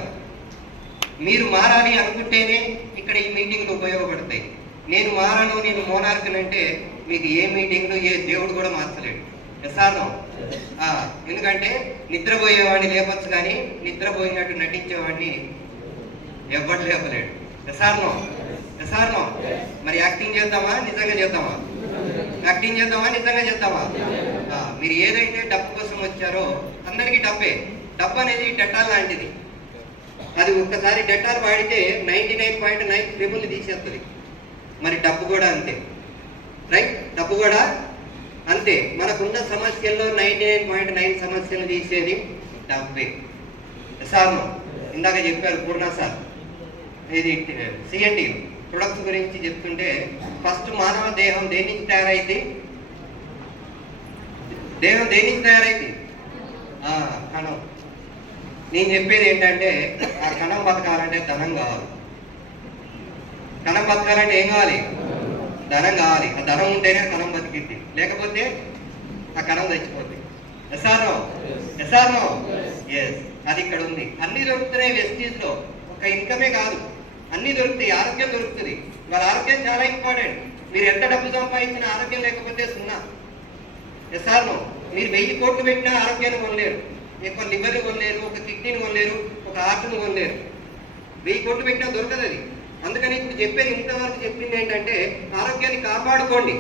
మీరు మారాలి అనుకుంటేనే ఇక్కడ ఈ మీటింగ్లు ఉపయోగపడతాయి. నేను మారను, నేను మోనార్కునంటే మీకు ఏ మీటింగ్లు, ఏ దేవుడు కూడా మార్చలేడు. ఎస్ఆర్నో? ఎందుకంటే నిద్రపోయేవాడిని లేపచ్చు, కానీ నిద్రపోయినట్టు నటించేవాడిని ఎవరు లేపలేడు. ఎస్ఆర్నో? మరి యాక్టింగ్ చేద్దామా, నిజంగా చేద్దామా? మీరు ఏదైతే డబ్బు కోసం వచ్చారో, అందరికీ డబ్బే. డబ్బు అనేది డెటాల్ లాంటిది. అది ఒక్కసారి డెటాల్ వాడితే 99.9 తీసేస్తుంది. మరి డబ్బు కూడా అంతే. రైట్. డబ్బు కూడా అంతే. మనకున్న సమస్యల్లో 99.9 సమస్యలు తీసేది డబ్బే. సార్ ఇందాక చెప్పారు పూర్ణ సార్, ఇది సిఎన్డి ప్రొడక్ట్స్ గురించి చెప్తుంటే, ఫస్ట్ మానవ దేహం దేని నుంచి తయారైంది? కణం. నేను చెప్పేది ఏంటంటే, ఆ కణం బతకాలంటే ధనం కావాలి. కణం బతకాలంటే ఏం కావాలి? ధనం కావాలి. ఆ ధనం ఉంటేనే కణం బతికిద్ది, లేకపోతే ఆ కణం చచ్చిపోద్ది. ఎస్ఆర్నో? అది ఇక్కడ ఉంది. అన్ని దొరుకుతున్నాయి వెస్టీజ్లో. ఒక ఇన్కమే కాదు, అన్ని దొరుకుతాయి. ఆరోగ్యం దొరుకుతుంది. వాళ్ళ ఆరోగ్యం చాలా ఇంపార్టెంట్. మీరు ఎంత డబ్బు సంపాదించినా ఆరోగ్యం లేకపోతే 0. ఎస్ఆర్నో? మీరు 1000 కోట్లు పెట్టినా ఆరోగ్యాన్ని కొనలేరు. ఒక లివర్ని కొనలేరు, ఒక కిడ్నీని కొనలేరు, ఒక హార్ట్ని కొనలేరు. 1000 కోట్లు పెట్టినా దొరకదు అది. అందుకని ఇప్పుడు చెప్పేది, ఇంతవరకు చెప్పింది ఏంటంటే, ఆరోగ్యాన్ని కాపాడుకోండి.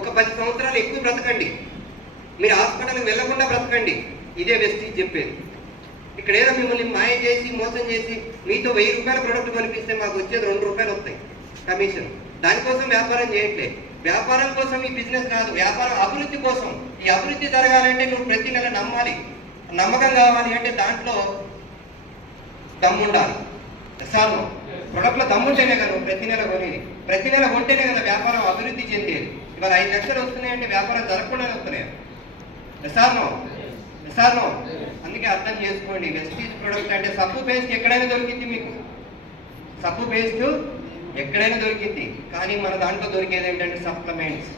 ఒక 10 సంవత్సరాలు ఎక్కువ బ్రతకండి. మీరు హాస్పిటల్కి వెళ్లకుండా బ్రతకండి. ఇదే వెస్టీజ్ చెప్పేది. ఇక్కడ ఏదో మిమ్మల్ని మాయ చేసి, మోసం చేసి, మీతో 1000 రూపాయల ప్రొడక్ట్ కనిపిస్తే మాకు వచ్చేది 2 రూపాయలు వస్తాయి కమిషన్. దానికోసం వ్యాపారం చేయట్లేదు. వ్యాపారం కోసం ఈ బిజినెస్ కాదు, వ్యాపారం అభివృద్ధి కోసం. ఈ అభివృద్ధి జరగాలంటే నువ్వు ప్రతి నెల నమ్మాలి. నమ్మకం కావాలి అంటే దాంట్లో దమ్ముండాలి. సార్ ప్రొడక్ట్లో దమ్ముంటేనే కదా ప్రతి నెల కొనేది, ప్రతి నెల కొంటేనే కదా వ్యాపారం అభివృద్ధి చెందేది. ఇవాళ 5 లక్షలు వస్తున్నాయంటే వ్యాపారం జరగకుండానే వస్తున్నాయి. ఎస్ఆర్నో అందుకే అర్థం చేసుకోండి, వెస్టీజ్ ప్రొడక్ట్ అంటే సబ్బు పేస్ట్ ఎక్కడైనా దొరికింది, మీకు సబ్బు పేస్ట్ ఎక్కడైనా దొరికింది. కానీ మన దాంట్లో దొరికేది ఏంటంటే సప్లిమెంట్స్.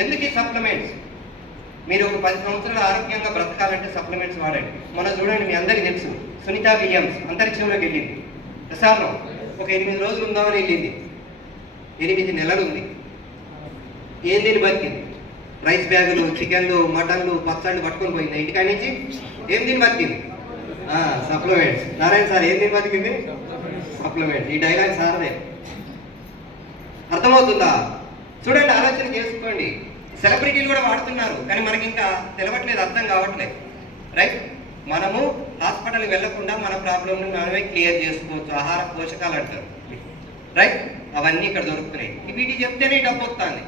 ఎందుకు ఈ సప్లిమెంట్స్? మీరు ఒక 10 సంవత్సరాలు ఆరోగ్యంగా బ్రతకాలంటే సప్లిమెంట్స్ వాడండి. మొన్న చూడండి, మీ అందరికీ తెలుసు, సునీత విలియమ్స్ అంతరిక్షంలోకి వెళ్ళింది. ఎస్ఆర్నో ఒక 8 రోజులు ఉందామని వెళ్ళింది, 8 నెలలు ఉంది. ఏం తిని బతికింది? రైస్ బ్యాగులు, చికెన్లు, మటన్లు, పచ్చళ్ళు పట్టుకొని పోయింది ఇంటికాడి నుంచి. ఏం తిని బతికింది? సప్లిమెంట్స్. నారాయణ సార్ ఏం తిని బతికింది? సప్లిమెంట్. ఈ డైలాగ్ సార్దే. అర్థమవుతుందా? చూడండి, ఆలోచన చేసుకోండి. సెలబ్రిటీలు కూడా వాడుతున్నారు, కానీ మనకి ఇంకా తెలవట్లేదు, అర్థం కావట్లేదు. రైట్? మనము హాస్పిటల్కి వెళ్లకుండా మన ప్రాబ్లంను మనమే క్లియర్ చేసుకోవచ్చు. ఆహార పోషకాలు అంటారు. రైట్? అవన్నీ ఇక్కడ దొరుకుతున్నాయి. వీటి చెప్తేనే డబ్బు వస్తుంది.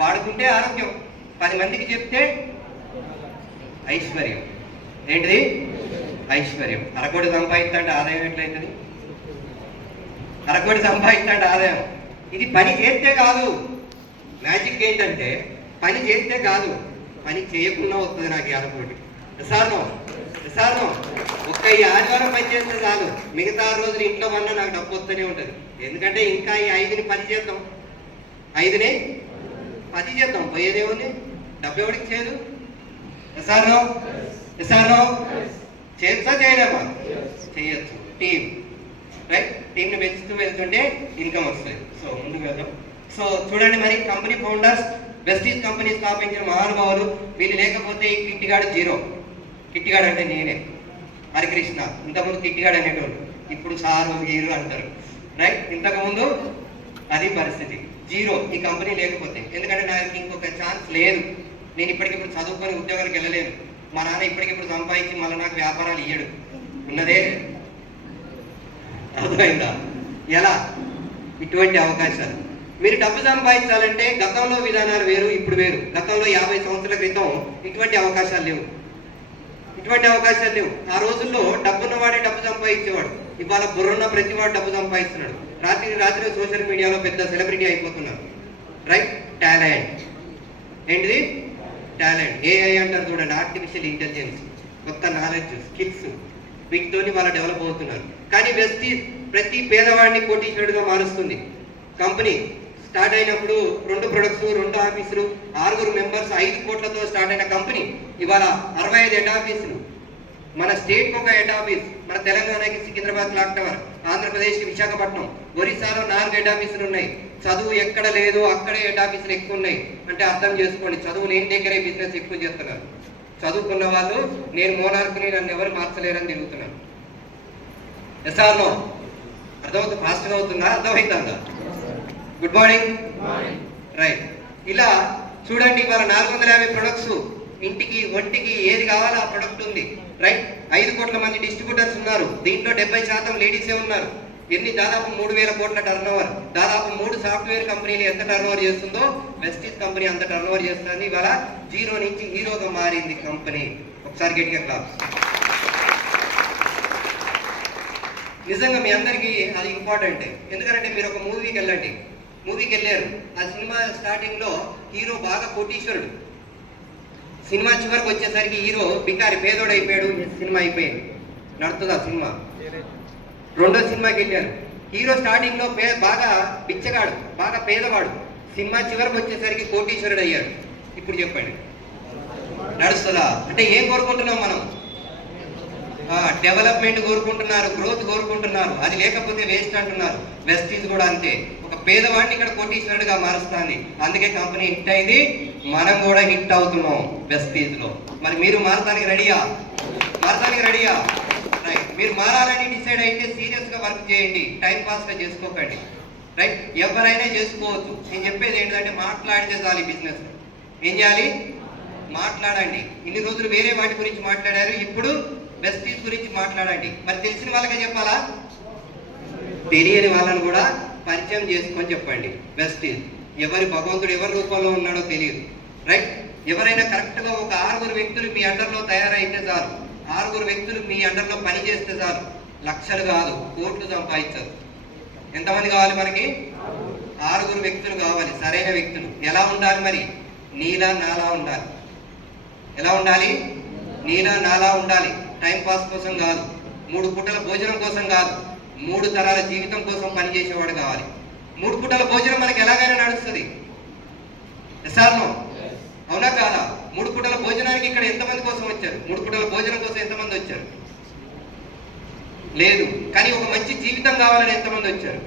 వాడుకుంటే ఆరోగ్యం, 10 మందికి చెప్తే ఐశ్వర్యం. ఏంటిది? ఐశ్వర్యం. అరకోటి సంపాదిస్తుంటే ఆదాయం ఎట్లయితుంది? అరకోటి సంపాదిస్తుంటే ఆదాయం. ఇది పని చేస్తే కాదు. మ్యాజిక్ ఏంటంటే పని చేస్తే కాదు, పని చేయకుండా వస్తుంది నాకు అరకోటి. సార్నో ఒక్క ఈ ఆదివారం పని చేస్తే చాలు, మిగతా రోజులు ఇంట్లో వల్ల నాకు డబ్బు వస్తూనే ఉంటుంది. ఎందుకంటే ఇంకా ఈ 5ని 10 చేద్దాం, 5ని 10 చేద్దాం. పోయేదేముంది? డబ్బు ఎవరికి చేయదు? ఎస్ఆర్నో చేయొచ్చా చేయలేమా? చేయొచ్చు. టీం. రైట్? టీంని పెంచుతూ వెళ్తుంటే ఇన్కమ్ వస్తుంది. సో ముందుకు వెళ్దాం. సో చూడండి, మరి కంపెనీ ఫౌండర్స్, వెస్టీజ్ కంపెనీ స్థాపించిన మహానుభావులు. వీళ్ళు లేకపోతే ఈ కిట్టిగాడు జీరో. కిట్టిగాడు అంటే నేనే, హరికృష్ణ. ఇంతకుముందు కిట్టిగాడు అనేటోళ్ళు, ఇప్పుడు సారు హీరో అంటారు. రైట్? ఇంతకుముందు అది పరిస్థితి. జీరో ఈ కంపెనీ లేకపోతే. ఎందుకంటే నాకు ఇంకొక ఛాన్స్ లేదు. నేను ఇప్పటికిప్పుడు చదువుకొని ఉద్యోగాలకు వెళ్ళలేను. మా నాన్న ఇప్పటికిప్పుడు సంపాదించి మళ్ళీ నాకు వ్యాపారాలు ఇయ్యడు. ఉన్నదే. అర్థమైందా? ఎలా? ఇటువంటి అవకాశాలు. మీరు డబ్బు సంపాదించాలంటే గతంలో విధానాలు వేరు, ఇప్పుడు వేరు. గతంలో 50 సంవత్సరాల క్రితం ఇటువంటి అవకాశాలు లేవు. ఆ రోజుల్లో డబ్బున్నవాడే డబ్బు సంపాదించేవాడు. ఇవాళ బుర్రున్న ప్రతివాడు డబ్బు సంపాదిస్తున్నాడు. రాత్రి సోషల్ మీడియాలో పెద్ద సెలబ్రిటీ అయిపోతున్నారు. రైట్? టాలెంట్. ఏంటిది? టాలెంట్. ఏఐ అంటారు చూడండి, ఆర్టిఫిషియల్ ఇంటెలిజెన్స్. కొత్త నాలెడ్జ్, స్కిల్స్, వీటితోని వాళ్ళ డెవలప్ అవుతున్నారు. కానీ వెస్టీజ్ ప్రతి పేదవాడిని కోటీశ్వరుడిగా మారుస్తుంది. కంపెనీ స్టార్ట్ అయినప్పుడు 2 ప్రొడక్ట్స్, 2 ఆఫీసులు, 6 మెంబర్స్, 5 కోట్లతో స్టార్ట్ అయిన కంపెనీ ఇవాళ 65 హెడ్ ఆఫీసులు. మన స్టేట్కి ఒక హెడ్ ఆఫీస్, మన తెలంగాణకి సికింద్రాబాద్ క్లాక్ టవర్, ఆంధ్రప్రదేశ్కి విశాఖపట్నం, ఒరిస్సాలో 4 హెడ్ ఆఫీసులు ఉన్నాయి. చదువు ఎక్కడ లేదు అక్కడే హెడ్ ఆఫీసులు ఎక్కువ ఉన్నాయి. అంటే అర్థం చేసుకోండి, చదువు లేని దగ్గరే బిజినెస్ ఎక్కువ చేస్తున్నారు. చదువుకున్న వాళ్ళు నేను మోనార్కుని, నన్ను ఎవరు మార్చలేరని తిరుగుతున్నారు. ఎస్ఆర్నో అర్థమవుతుంది? ఫాస్ట్గా అవుతుందా? అర్థమవుతుందా? Good morning. రైట్? ఇలా చూడండి, ఇవాళ 450 ప్రొడక్ట్స్, ఇంటికి ఒంటికి ఏది కావాలో ఆ ప్రొడక్ట్ ఉంది. రైట్? 5 కోట్ల మంది డిస్ట్రిబ్యూటర్స్ ఉన్నారు. దీంట్లో 70% లేడీసే ఉన్నారు. దాదాపు 3000 కోట్ల టర్నోవర్. దాదాపు 3 సాఫ్ట్వేర్ కంపెనీలు ఎంత టర్నోవర్ చేస్తుందో వెస్టీజ్ కంపెనీ అంత టర్నోవర్ చేస్తుంది. ఇవాళ జీరో నుంచి హీరోగా మారింది కంపెనీ. ఒకసారి గట్టిగా క్లాప్స్. నిజంగా మీ అందరికీ అది ఇంపార్టెంట్. ఎందుకంటే మీరు ఒక మూవీకి వెళ్ళండి, మూవీకి వెళ్ళారు. ఆ సినిమా స్టార్టింగ్ లో హీరో బాగా కోటీశ్వరుడు. సినిమా చివరికి వచ్చేసరికి హీరో బికారి పేదోడు అయిపోయాడు. సినిమా అయిపోయింది. నడుతుందా సినిమా? రెండో సినిమాకి వెళ్ళారు. హీరో స్టార్టింగ్ లో బాగా బిచ్చగాడు, బాగా పేదవాడు. సినిమా చివరికి వచ్చేసరికి కోటీశ్వరుడు అయ్యాడు. ఇప్పుడు చెప్పండి, నడుస్తుందా? అంటే ఏం కోరుకుంటున్నాం మనం? డెవలప్మెంట్ కోరుకుంటున్నారు, గ్రోత్ కోరుకుంటున్నారు. అది లేకపోతే వేస్ట్ అంటున్నారు. వెస్టీజ్ కూడా అంతే. ఒక పేదవాడిని ఇక్కడ కోటీశ్వరుడిగా మారుస్తుంది. అందుకే కంపెనీ హిట్ అయింది, మనం కూడా హిట్ అవుతున్నాం వెస్టీజ్ లో. మరి మీరు మారడానికి రెడీయా? రైట్? మీరు మారాలని డిసైడ్ అయితే సీరియస్ గా వర్క్ చేయండి, టైం పాస్ గా చేసుకోకండి. రైట్? ఎవరైనా చేసుకోవచ్చు. నేను చెప్పేది ఏంటంటే మాట్లాడితే చాలు. బిజినెస్ ఏం చేయాలి? మాట్లాడండి. ఇన్ని రోజులు వేరే వాటి గురించి మాట్లాడారు, ఇప్పుడు వెస్టీజ్ గురించి మాట్లాడండి. మరి తెలిసిన వాళ్ళకే చెప్పాలా? తెలియని వాళ్ళని కూడా పరిచయం చేసుకొని చెప్పండి. వెస్టీజ్ ఎవరి భగవంతుడు ఎవరి రూపంలో ఉన్నాడో తెలియదు. రైట్? ఎవరైనా కరెక్ట్గా ఒక 6 వ్యక్తులు మీ అండర్లో తయారైతే చాలు, 6 వ్యక్తులు మీ అండర్లో పని చేస్తే చాలు, లక్షలు కాదు కోట్లు సంపాదించరు. ఎంతమంది కావాలి మనకి? 6 వ్యక్తులు కావాలి, సరైన వ్యక్తులు. ఎలా ఉండాలి మరి? నీలా నాలా ఉండాలి. ఎలా ఉండాలి? నీలా నాలా ఉండాలి. టైం పాస్ కోసం కాదు, 3 పూటల భోజనం కోసం కాదు, 3 తరాల జీవితం కోసం పనిచేసేవాడు కావాలి. 3 పూటల భోజనం మనకి ఎలాగైనా నడుస్తుంది. సార్ అవునా కాదా? 3 పూటల భోజనానికి ఇక్కడ ఎంతమంది కోసం వచ్చారు? 3 పూటల భోజనం కోసం ఎంతమంది వచ్చారు? లేదు. కానీ ఒక మంచి జీవితం కావాలని ఎంతమంది వచ్చారు?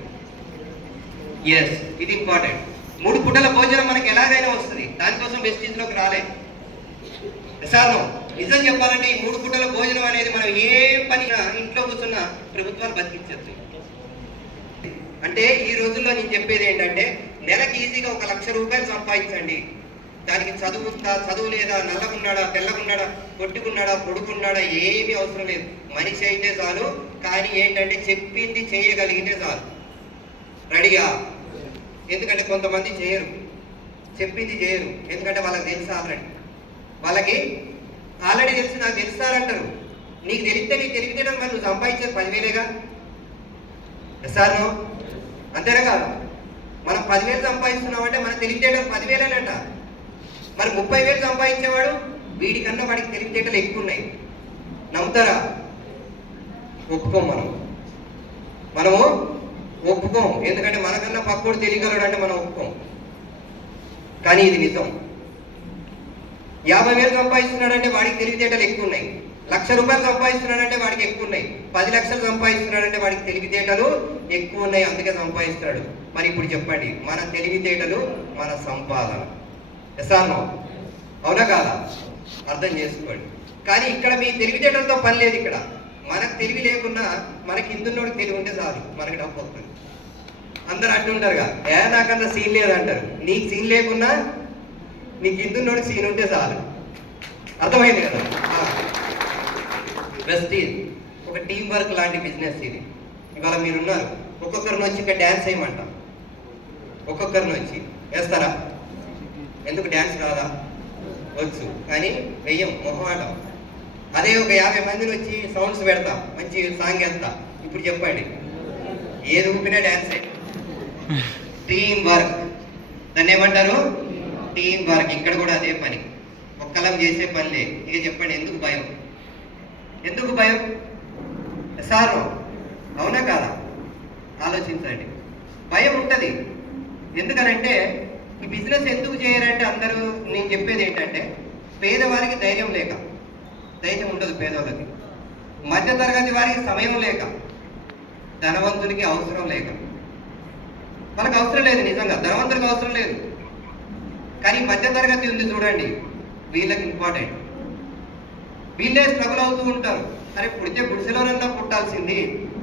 ఎస్, ఇది ఇంపార్టెంట్. 3 పూటల భోజనం మనకి ఎలాగైనా వస్తుంది, దానికోసం వెస్టీజ్లోకి రాలే. సార్ నిజం చెప్పాలంటే ఈ 3 పూటల భోజనం అనేది మనం ఏ పని ఇంట్లో కూర్చున్న ప్రభుత్వాలు బతికించచ్చు. అంటే ఈ రోజుల్లో నేను చెప్పేది ఏంటంటే, నెలకి ఈజీగా 1 లక్ష రూపాయలు సంపాదించండి. దానికి చదువు లేదా, నల్లగున్నాడా, తెల్లగున్నాడా, పొట్టుకున్నాడా, పొడుకున్నాడా ఏమీ అవసరం లేదు. మనిషి అయితే చాలు. కానీ ఏంటంటే చెప్పింది చేయగలిగితే చాలు. రెడీయా? ఎందుకంటే కొంతమంది చేయరు, చెప్పింది చేయరు. ఎందుకంటే వాళ్ళకి తెలుసు ఆల్రెడీ. వాళ్ళకి ఆల్రెడీ తెలుసు, నాకు తెలుస్తారంటారు. నీకు తెలిస్తే నీకు తెలివితేటం మరి నువ్వు సంపాదించేది 10,000గా. సార్ అంతేనా కాదు? మనం 10,000 సంపాదిస్తున్నామంటే మన తెలివితేటలు 10,000 మరి 30,000 సంపాదించేవాడు వీడికన్నా వాడికి తెలివితేటలు ఎక్కువ ఉన్నాయి. నమ్ముతారా? ఒప్పుకోం. మనము ఒప్పుకోం. ఎందుకంటే మనకన్నా పక్కోడు తెలియగలడు అంటే మనం ఒప్పుకోం. కానీ ఇది నిజం. 50,000 సంపాదిస్తున్నాడంటే వాడికి తెలివితేటలు ఎక్కువ ఉన్నాయి. 1,00,000 రూపాయలు సంపాదిస్తున్నాడంటే వాడికి ఎక్కువ ఉన్నాయి. 10 లక్షలు సంపాదిస్తున్నాడంటే వాడికి తెలివితేటలు ఎక్కువ ఉన్నాయి, అందుకే సంపాదిస్తున్నాడు. మరి ఇప్పుడు చెప్పండి, మన తెలివితేటలు మన సంపాదన. ఎసానో అవునా కాదా? అర్థం చేసుకోండి. కానీ ఇక్కడ మీ తెలివితేటలతో పని లేదు. ఇక్కడ మనకు తెలివి లేకున్నా మనకి ఇందున్నోడికి తెలివి ఉంటే చాలు, మనకి డబ్బు వస్తుంది. అందరు అంటుంటారుగా, నాకన్నా సీన్ లేదంటారు. నీకు సీన్ లేకున్నా నీకు ఇందున్నోడికి సీన్ ఉంటే చాలు. అర్థమైంది కదా? వెస్టీజ్ ఒక టీం వర్క్ లాంటి బిజినెస్ ఇది. ఇవాళ మీరున్నారు, ఒక్కొక్కరిని వచ్చి ఇక్కడ డ్యాన్స్ వేయమంట. ఒక్కొక్కరిని వచ్చి వేస్తారా? ఎందుకు డ్యాన్స్ రాదా? వచ్చు, కానీ వెయ్యం, మొహమాటం. అదే ఒక 50 మందిని వచ్చి సౌండ్స్ పెడతా, మంచి సాంగ్ వేస్తా. ఇప్పుడు చెప్పండి, ఏది ఊపినా డ్యాన్సే. టీం వర్క్, దాన్ని ఏమంటారు? Team work. ఇక్కడ కూడా అదే పని, ఒక్కలం చేసే పనిలే. ఇక చెప్పండి, ఎందుకు భయం? ఎందుకు భయం? సార్ అవునా కాదా? ఆలోచించండి. భయం ఉంటుంది. ఎందుకనంటే ఈ బిజినెస్ ఎందుకు చేయరంటే అందరూ, నేను చెప్పేది ఏంటంటే, పేదవారికి ధైర్యం లేక. ధైర్యం ఉండదు పేదవాళ్ళకి. మధ్యతరగతి వారికి సమయం లేక, ధనవంతునికి అవసరం లేక. మనకు అవసరం లేదు, నిజంగా ధనవంతునికి అవసరం లేదు. కానీ మధ్యతరగతి ఉంది చూడండి, వీళ్ళకి ఇంపార్టెంట్. వీళ్ళే స్ట్రగుల్ అవుతూ ఉంటారు. అరే పుడితే గుడిసెలోనన్నా పుట్టాల్సింది,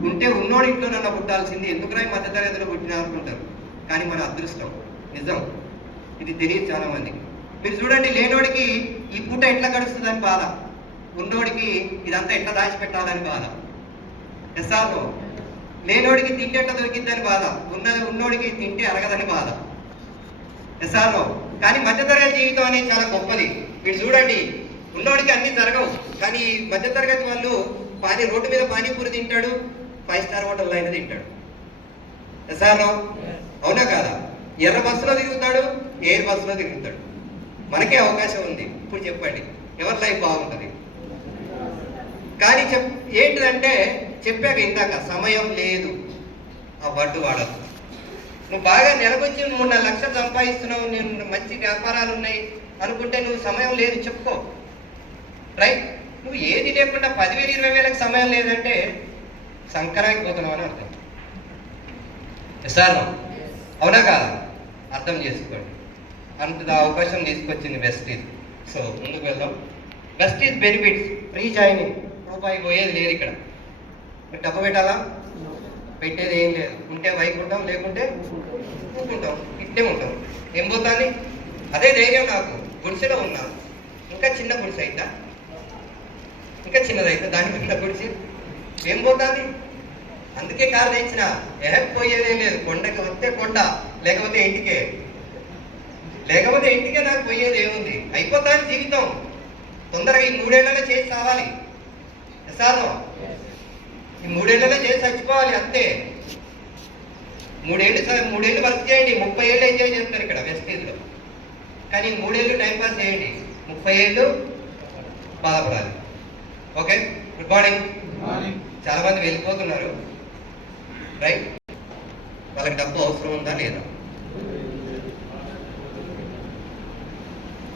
ఉంటే ఉన్నోడి ఇంట్లోనన్నా పుట్టాల్సింది, ఎందుకురా ఈ మధ్యతరగతిలో పుట్టినా అనుకుంటారు. కానీ మన అదృష్టం, నిజం. ఇది తెలియదు చాలా మందికి. మీరు చూడండి, లేనోడికి ఈ పూట ఎట్లా గడుస్తుందని బాధ, ఉన్నోడికి ఇదంతా ఎట్లా దాచిపెట్టాలని బాధ. ఎస్ఆర్ఓ లేనోడికి తింటే ఎట్లా దొరికిద్దని బాధ, ఉన్నోడికి తింటే అరగదని బాధ. ఎస్ఆర్ఓ కానీ మధ్యతరగతి జీవితం అనేది చాలా గొప్పది. మీరు చూడండి, ఉన్నోడికి అన్ని జరగవు. కానీ మధ్యతరగతి వాళ్ళు రోడ్డు మీద పానీపూరి తింటాడు, 5 స్టార్ హోటల్లో అయినా తింటాడు. ఎస్ఆర్ఓ అవునా కాదా? ఎర్ర బస్సులో తిరుగుతాడు, ఎయిర్ బస్సులో తిరుగుతాడు. మనకే అవకాశం ఉంది. ఇప్పుడు చెప్పండి, ఎవరి లైఫ్ బాగుంటుంది? కానీ ఏంటిదంటే చెప్పాక ఇందాక, సమయం లేదు. ఆ వర్డ్ వాడదు. నువ్వు బాగా నెలకొచ్చి 3-4 లక్షలు సంపాదిస్తున్నావు, నేను మంచి వ్యాపారాలు ఉన్నాయి అనుకుంటే నువ్వు సమయం లేదు చెప్పుకో. రైట్? నువ్వు ఏది లేకుండా 10,000 20,000కి సమయం లేదంటే సంకరానికి పోతున్నావు అని అర్థం. సార్ అవునా కాదా? అర్థం చేసుకోండి. అంత అవకాశం తీసుకొచ్చింది వెస్టీజ్. సో ముందుకు వెళ్దాం. వెస్టీజ్ బెనిఫిట్స్, ఫ్రీ జాయినింగ్, రూపాయి పోయేది లేదు. ఇక్కడ మీరు డబ్బు పెట్టాలా? పెట్టేది ఏం లేదు. ఉంటే వైకుంటాం, లేకుంటే ఊరుకుంటాం, ఇట్టే ఉంటాం. ఏం పోతాను? అదే ధైర్యం నాకు. గుడిసెలో ఉన్నా, ఇంకా చిన్న గుడిసె అవుతా, ఇంకా చిన్నదైతే దాని కింద గుడిసె ఏం పోతుంది? అందుకే కారు తెచ్చిన. పోయేదేం లేదు. కొండకి వస్తే కొండ, లేకపోతే ఇంటికే. లేకపోతే ఇంటికే నాకు పోయేది ఏముంది, అయిపోతాను జీవితం, తొందరగా ఈ 3 ఏళ్లలో చేసి కావాలి సార్, ఈ 3 ఏళ్లలో చేసి చచ్చిపోవాలి అంతే. 3 ఏళ్ళు వర్క్ చేయండి, 30 ఏళ్ళు ఎంజాయ్ చేస్తారు ఇక్కడ వెస్టీజ్లో. కానీ 3 ఏళ్ళు టైంపాస్ చేయండి, 30 ఏళ్ళు బాధపడాలి. Okay, good morning. చాలా మంది వెళ్ళిపోతున్నారు, రైట్? వాళ్ళకి డబ్బు అవసరం ఉందా లేదా?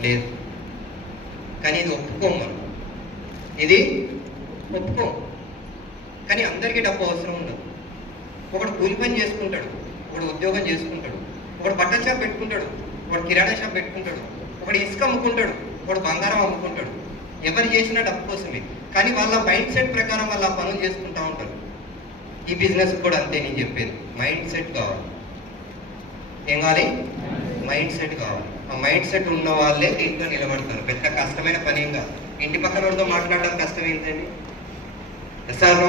లేదు. కానీ ఇది ఒప్పుకోం మనం, ఇది ఒప్పుకోం. కానీ అందరికీ డబ్బు అవసరం ఉండదు. ఒకడు కూలి పని చేసుకుంటాడు, ఒకడు ఉద్యోగం చేసుకుంటాడు, ఒకడు బట్టల షాప్ పెట్టుకుంటాడు, ఒకడు కిరాణా షాప్ పెట్టుకుంటాడు, ఒకడు ఇసుక అమ్ముకుంటాడు, ఒకడు బంగారం అమ్ముకుంటాడు. ఎవరు చేసినా డబ్బు కోసమే. కానీ వాళ్ళ మైండ్ సెట్ ప్రకారం వాళ్ళ పనులు చేసుకుంటూ ఉంటారు. ఈ బిజినెస్ కూడా అంతే. నేను చెప్పేది మైండ్ సెట్ కావాలి. ఏం కావాలి? మైండ్ సెట్ కావాలి. ఆ మైండ్ సెట్ ఉన్న వాళ్ళే దీంట్లో నిలబడతారు. పెద్ద కష్టమైన పని ఏం కాదు. ఇంటి పక్కన వాళ్ళతో మాట్లాడడం కష్టం ఏంటండి? సార్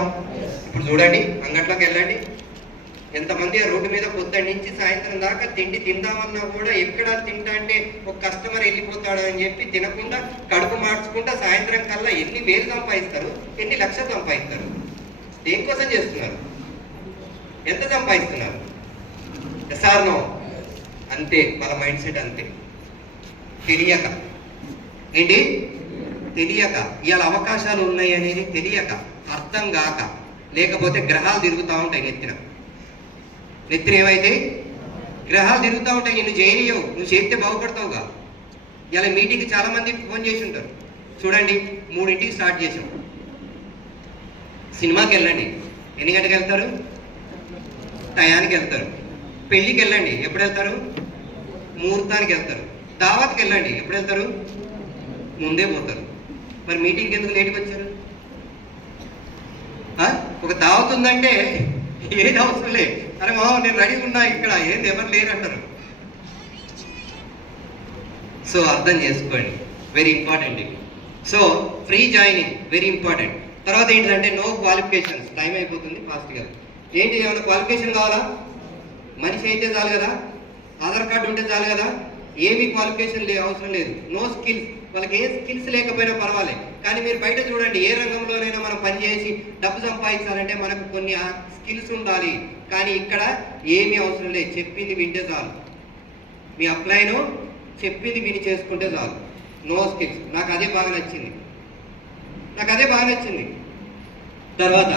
ఇప్పుడు చూడండి, అంగట్లోకి వెళ్ళండి, ఎంతమంది ఆ రోడ్డు మీద పొద్దున్న నుంచి సాయంత్రం దాకా తిండి తిందామన్నా కూడా ఎక్కడ తింటా అంటే ఒక కస్టమర్ వెళ్ళిపోతాడు అని చెప్పి తినకుండా కడుపు మార్చుకుంటా సాయంత్రం కల్లా ఎన్ని వేలు సంపాదిస్తారు, ఎన్ని లక్షలు సంపాదిస్తారు. దేనికోసం చేస్తున్నారు? ఎంత సంపాదిస్తున్నారు? సార్ నో అంతే. వాళ్ళ మైండ్ సెట్ అంతే. తెలియక ఏంటి? తెలియక, ఇవాళ అవకాశాలు ఉన్నాయి అనేది తెలియక, అర్థం కాక, లేకపోతే గ్రహాలు తిరుగుతూ ఉంటాయి నెత్తిన ఏమైతే గ్రహాలు తిరుగుతూ ఉంటాయి. నిన్ను చేయనియవు, నువ్వు చేస్తే బాగుపడతావుగా. ఇలా మీటింగ్కి చాలా మంది ఫోన్ చేసి ఉంటారు. చూడండి, 3ంటికి స్టార్ట్ చేసాం, సినిమాకి వెళ్ళండి, ఎన్ని గంటలకు వెళ్తారు? టయానికి వెళ్తారు. పెళ్ళికి వెళ్ళండి, ఎప్పుడు వెళ్తారు? ముహూర్తానికి వెళ్తారు. దావత్కి వెళ్ళండి, ఎప్పుడు వెళ్తారు? ముందే పోతారు. మరి మీటింగ్కి ఎందుకు లేట్కి వచ్చారు? ఒక దావత్ ఉందంటే ఏది అవసరం లే, అరే మా నేను రెడీ ఉన్నా, ఇక్కడ ఏంది ఎవరు లేరంటారు. సో అర్థం చేసుకోండి, very important. So free joining very important. తర్వాత ఏంటంటే నో క్వాలిఫికేషన్స్. టైం అయిపోతుంది ఫాస్ట్గా. ఏంటి, ఏమైనా క్వాలిఫికేషన్ కావాలా? మనిషి అయితే చాలు కదా, ఆధార్ కార్డు ఉంటే చాలు కదా, ఏమీ క్వాలిఫికేషన్ అవసరం లేదు. No skills. వాళ్ళకి ఏ స్కిల్స్ లేకపోయినా పర్వాలేదు. కానీ మీరు బయట చూడండి, ఏ రంగంలోనైనా మనం పనిచేసి డబ్బు సంపాదించాలంటే మనకు కొన్ని స్కిల్స్ ఉండాలి. కానీ ఇక్కడ ఏమీ అవసరం లేదు, చెప్పింది వింటే చాలు. మీ అప్లైను చెప్పింది విని చేసుకుంటే చాలు. No skills. నాకు అదే బాగా నచ్చింది. తర్వాత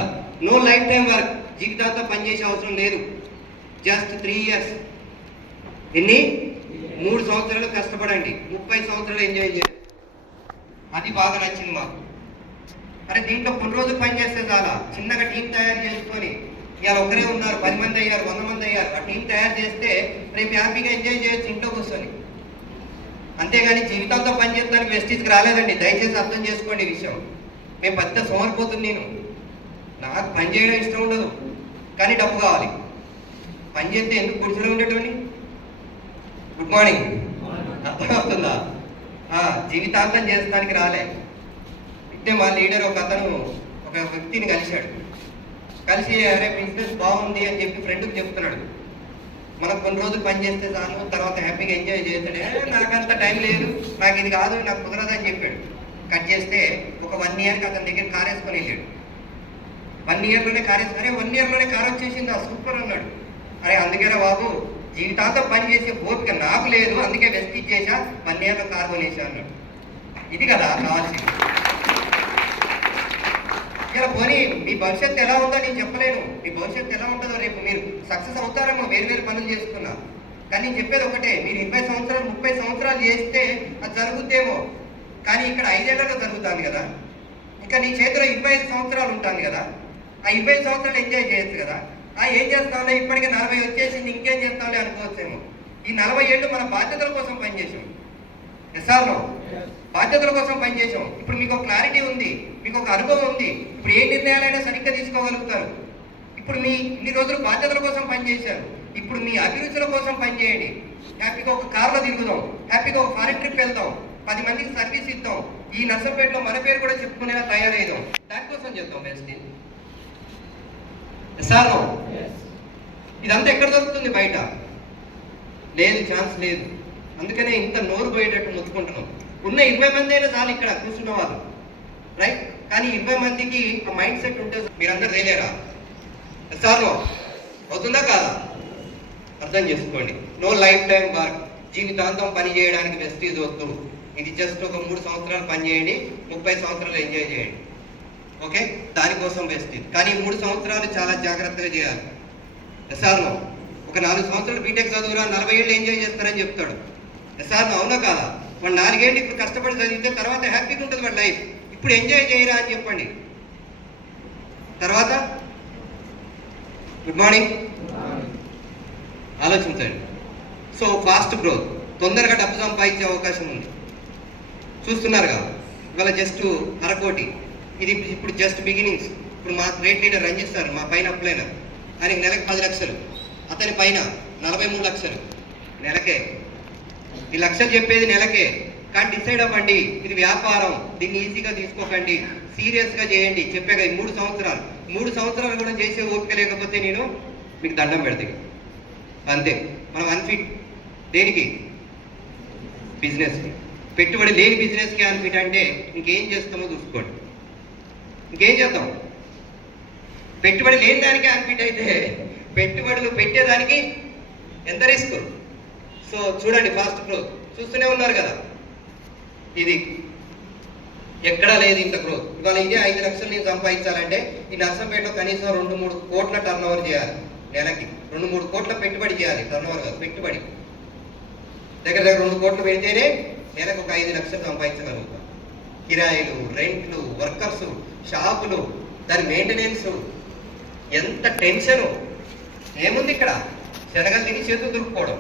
నో లైఫ్ టైం వర్క్. జీవితాంతం పనిచేసే అవసరం లేదు. Just 3 years. ఎన్ని? 3 సంవత్సరాలు కష్టపడండి, 30 సంవత్సరాలు ఎంజాయ్ చేయండి. అది బాగా నచ్చింది మాకు. అరే దీంట్లో కొన్ని రోజులు పని చేస్తే చాలా, చిన్నగా టీం తయారు చేసుకొని, ఇవాళ ఒకరే ఉన్నారు, 10 మంది అయ్యారు, 100 మంది అయ్యారు, ఆ టీం తయారు చేస్తే రేపు హ్యాపీగా ఎంజాయ్ చేయొచ్చు ఇంట్లో కూర్చొని. అంతేగాని జీవితంతో పని చేస్తానికి వెస్టీజ్కి రాలేదండి. దయచేసి అర్థం చేసుకోండి ఈ విషయం. మేము పెద్ద సోమరిపోతుంది. నాకు పని చేయడం ఇష్టం ఉండదు, కానీ డబ్బు కావాలి. పని చేస్తే ఎందుకు గుడిసెలో ఉండేటోని? Good morning. అర్థమవుతుందా? జీవితాంతం చేస్తానికి రాలే. ఇట్టే మా లీడర్ ఒక వ్యక్తిని కలిసి అరే బిజినెస్ బాగుంది అని చెప్పి ఫ్రెండ్కి చెప్తున్నాడు. మనకు కొన్ని రోజులు పని చేస్తే చాలు, తర్వాత హ్యాపీగా ఎంజాయ్ చేస్తాడు. నాకంత టైం లేదు, నాకు ఇది కాదు, నాకు కుదరదు అని చెప్పాడు. కట్ చేస్తే ఒక 1 ఇయర్కి అతని దగ్గర కార్ వేసుకొని వెళ్ళాడు. 1 ఇయర్లోనే కార్ వేసుకొని, అరే 1 ఇయర్లోనే కార్ వచ్చేసింది, సూపర్ అన్నాడు. అరే అందుకేనా బాబు, జీవితాంతం పని చేసే ఓపిక నాకు లేదు, అందుకే వెస్టీజ్ చేశా, 1 ఇయర్లో కార్ కొనేసా అన్నాడు. ఇది కదా కావాల్సింది. ఇలా పోనీ మీ భవిష్యత్తు ఎలా ఉందో నేను చెప్పలేను. మీ భవిష్యత్తు ఎలా ఉంటుందో రేపు మీరు సక్సెస్ అవుతారేమో వేరు పనులు చేసుకున్నా. కానీ నేను చెప్పేది ఒకటే, మీరు 20 సంవత్సరాలు 30 సంవత్సరాలు చేస్తే అది జరుగుద్దేమో, కానీ ఇక్కడ 5 ఏళ్లలో జరుగుతుంది కదా. ఇంకా నీ చేతిలో 25 సంవత్సరాలు ఉంటుంది కదా, ఆ 25 సంవత్సరాలు ఎంజాయ్ చేయొచ్చు కదా. ఏం చేస్తాంలే, ఇప్పటికే 40 వచ్చేసింది, ఇంకేం చేస్తాంలే అనుకోవచ్చేమో. ఈ 40 ఏళ్ళు మన బాధ్యతల కోసం పనిచేసాం. ఎస్ఆర్లో బాధ్యతల కోసం పనిచేసాం. ఇప్పుడు మీకు ఒక క్లారిటీ ఉంది, మీకు ఒక అనుభవం ఉంది. ఇప్పుడు ఏ నిర్ణయాలైనా సరిగ్గా తీసుకోగలుగుతారు. ఇప్పుడు మీ ఇన్ని రోజులు బాధ్యతల కోసం పనిచేశారు. ఇప్పుడు మీ అభిరుచుల కోసం పనిచేయండి. హ్యాపీగా ఒక కార్లో తిరుగుదాం, హ్యాపీగా ఒక ఫారెన్ ట్రిప్ వెళ్దాం, 10 మందికి సర్వీస్ ఇద్దాం, ఈ నర్సంపేటలో మన పేరు కూడా చెప్పుకునేలా తయారయ్యాం. దానికోసం చేద్దాం బెస్ట్. సార్ ఇదంతా ఎక్కడ దొరుకుతుంది? బయట లేదు, ఛాన్స్ లేదు. అందుకనే ఇంత నోరు పోయేటట్టు మొత్తుకుంటున్నాం. ఉన్న 20 మంది అయినా చాలు ఇక్కడ కూర్చున్న వాళ్ళు, రైట్? కానీ 20 మందికి ఆ మైండ్ సెట్ ఉంటే మీరందరూ తేలేరా? సార్ అవుతుందా కాదా? అర్థం చేసుకోండి. నో లైఫ్ టైం వర్క్, జీవితాంతం పని చేయడానికి వెస్టీజ్ వద్దు. ఇది జస్ట్ ఒక 3 సంవత్సరాలు పని చేయండి, 30 సంవత్సరాలు ఎంజాయ్ చేయండి, ఓకే? దానికోసం వెస్టీజ్. కానీ 3 సంవత్సరాలు చాలా జాగ్రత్తగా చేయాలి. సార్ ఒక 4 సంవత్సరాలు బీటెక్ చదువురా, 40 ఏళ్ళు ఎంజాయ్ చేస్తారని చెప్తాడు. సార్ అవునా కాదా? వాడు 4 ఏళ్ళు ఇప్పుడు కష్టపడి చదివితే తర్వాత హ్యాపీగా ఉంటుంది వాడి లైఫ్. ఇప్పుడు ఎంజాయ్ చేయరా అని చెప్పండి. తర్వాత గుడ్ మార్నింగ్, ఆలోచించండి. సో ఫాస్ట్ గ్రోత్, తొందరగా డబ్బు సంపాదించే అవకాశం ఉంది. చూస్తున్నారుగా ఇవాళ జస్ట్ 1/2 కోటి, ఇది ఇప్పుడు జస్ట్ బిగినింగ్స్. ఇప్పుడు మా గ్రేట్ లీడర్ రంజిత్ సార్ మా పైన అప్లైనర్, ఆయనకి నెలకు 10 లక్షలు, అతని పైన 43 లక్షలు నెలకే. ఈ లక్షలు చెప్పేది నెలకే. కానీ డిసైడ్ అవ్వండి, ఇది వ్యాపారం, దీన్ని ఈజీగా తీసుకోకండి, సీరియస్గా చేయండి. చెప్పాక 3 సంవత్సరాలు 3 సంవత్సరాలు కూడా చేసే ఓపిక లేకపోతే నేను మీకు దండం పెడతాను అంతే. మనం అన్ఫిట్ దేనికి? బిజినెస్కి. పెట్టుబడి లేని బిజినెస్కి అన్ఫిట్ అంటే ఇంకేం చేస్తామో చూసుకోండి. ఇంకేం చేద్దాం? పెట్టుబడి లేని దానికి అన్ఫిట్ అయితే పెట్టుబడులు పెట్టేదానికి ఎంత రిస్క్? సో చూడండి, ఫాస్ట్ గ్రోత్ చూస్తూనే ఉన్నారు కదా, ఇది ఎక్కడా లేదు ఇంత గ్రోత్. ఇవాళ ఇదే 5 లక్షలు నేను సంపాదించాలంటే ఈ నర్సంపేటలో కనీసం 2-3 కోట్ల టర్న్ ఓవర్ చేయాలి నెలకి. 2-3 కోట్ల పెట్టుబడి చేయాలి, టర్న్ ఓవర్ కాదు పెట్టుబడి. దగ్గర 2 కోట్లు పెడితేనే నెలకు ఒక 5 లక్షలు సంపాదించగలుగుతాం. కిరాయిలు, రెంట్లు, వర్కర్స్, షాపులు, దాని మెయింటెనెన్స్, ఎంత టెన్షను. ఏముంది ఇక్కడ? శనగలు తిని చేతులు దురుపుకోవడం.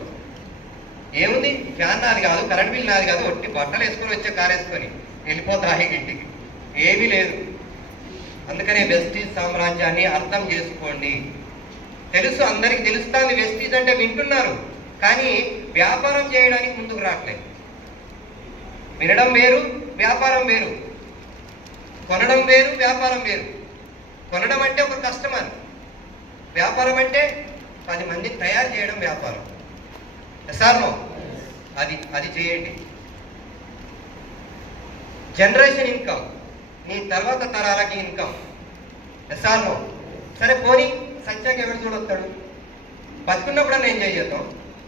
ఏముంది? ఫ్యాన్ నాది కాదు, కరెంట్ బిల్ నాది కాదు, ఒట్టి బట్టలు వేసుకొని వచ్చే కారు వేసుకొని వెళ్ళిపోతాయి ఇంటికి. ఏమీ లేదు. అందుకనే వెస్టీజ్ సామ్రాజ్యాన్ని అర్థం చేసుకోండి. తెలుసు, అందరికి తెలుస్తుంది వెస్టీజ్ అంటే, వింటున్నారు, కానీ వ్యాపారం చేయడానికి ముందుకు రావట్లేదు. వినడం వేరు, వ్యాపారం వేరు. కొనడం వేరు, వ్యాపారం వేరు. కొనడం అంటే ఒక కస్టమర్, వ్యాపారం అంటే 10 మందిని తయారు చేయడం వ్యాపారం. సార్ అది చేయండి. జనరేషన్ ఇన్కమ్, నీ తర్వాత తరాలకి ఇన్కమ్. సార్ సరే పోనీ సత్యాకి ఎవరు చూడొస్తాడు? బతుకున్నప్పుడన్నా ఎంజాయ్ చేద్దాం.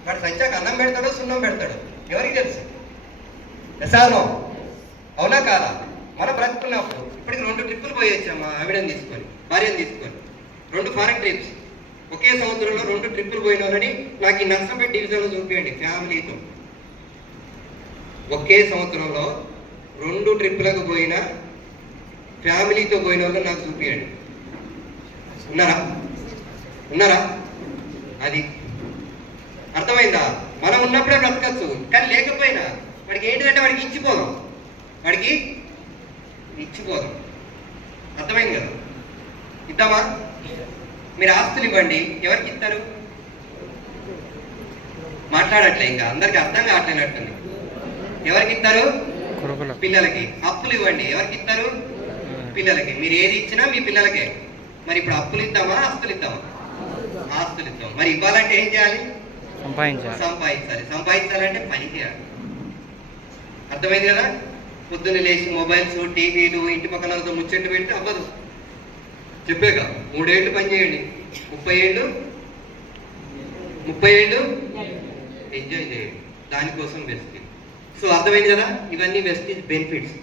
వాడు సత్యాకి అన్నం పెడతాడో సున్నం పెడతాడో ఎవరికి తెలుసు? సార్ అవునా కాదా? మనం బ్రతుకున్నప్పుడు ఇప్పటికి 2 ట్రిప్పులు పోయి వచ్చాం మా ఆవిడని తీసుకొని, భార్యను తీసుకొని. 2 ఫారెన్ ట్రిప్స్ ఒకే సంవత్సరంలో 2 ట్రిప్పులు పోయిన వాళ్ళని నాకు ఈ నర్సంపేట డివిజన్లో చూపించండి ఫ్యామిలీతో. ఒకే సంవత్సరంలో 2 ట్రిప్పులకు పోయిన ఫ్యామిలీతో పోయిన వాళ్ళు నాకు చూపించండి. ఉన్నారా? అది అర్థమైందా? మనం ఉన్నప్పుడే బ్రతకచ్చు, కానీ లేకపోయినా వాడికి ఏంటిదంటే వాడికి ఇచ్చిపోదాం. అర్థమైంది కదా? ఇద్దామా? మీరు ఆస్తులు ఇవ్వండి, ఎవరికి ఇస్తారు? మాట్లాడట్లే, ఇంకా అందరికి అర్థం కావట్లేనట్టుంది. ఎవరికి ఇస్తారు? పిల్లలకి. అప్పులు ఇవ్వండి, ఎవరికి ఇస్తారు? పిల్లలకి. మీరు ఏది ఇచ్చినా మీ పిల్లలకే. మరి ఇప్పుడు అప్పులు ఇద్దామా, ఆస్తులు ఇద్దామా? ఆస్తులు ఇద్దాం. మరి ఇవ్వాలంటే ఏం చేయాలి? సంపాదించాలంటే పని చేయాలి. అర్థమైంది కదా? పొద్దున్న లేచి మొబైల్స్, టీవీలు, ఇంటి పక్కనతో ముచ్చట్లు పెడితే అవ్వదు. చెప్పాక 3 ఏళ్ళు పని చేయండి, 30 ఏళ్ళు ఎంజాయ్ చేయండి. దానికోసం వెస్టీజ్. సో అర్థమైంది కదా? ఇవన్నీ వెస్టీజ్ బెనిఫిట్స్.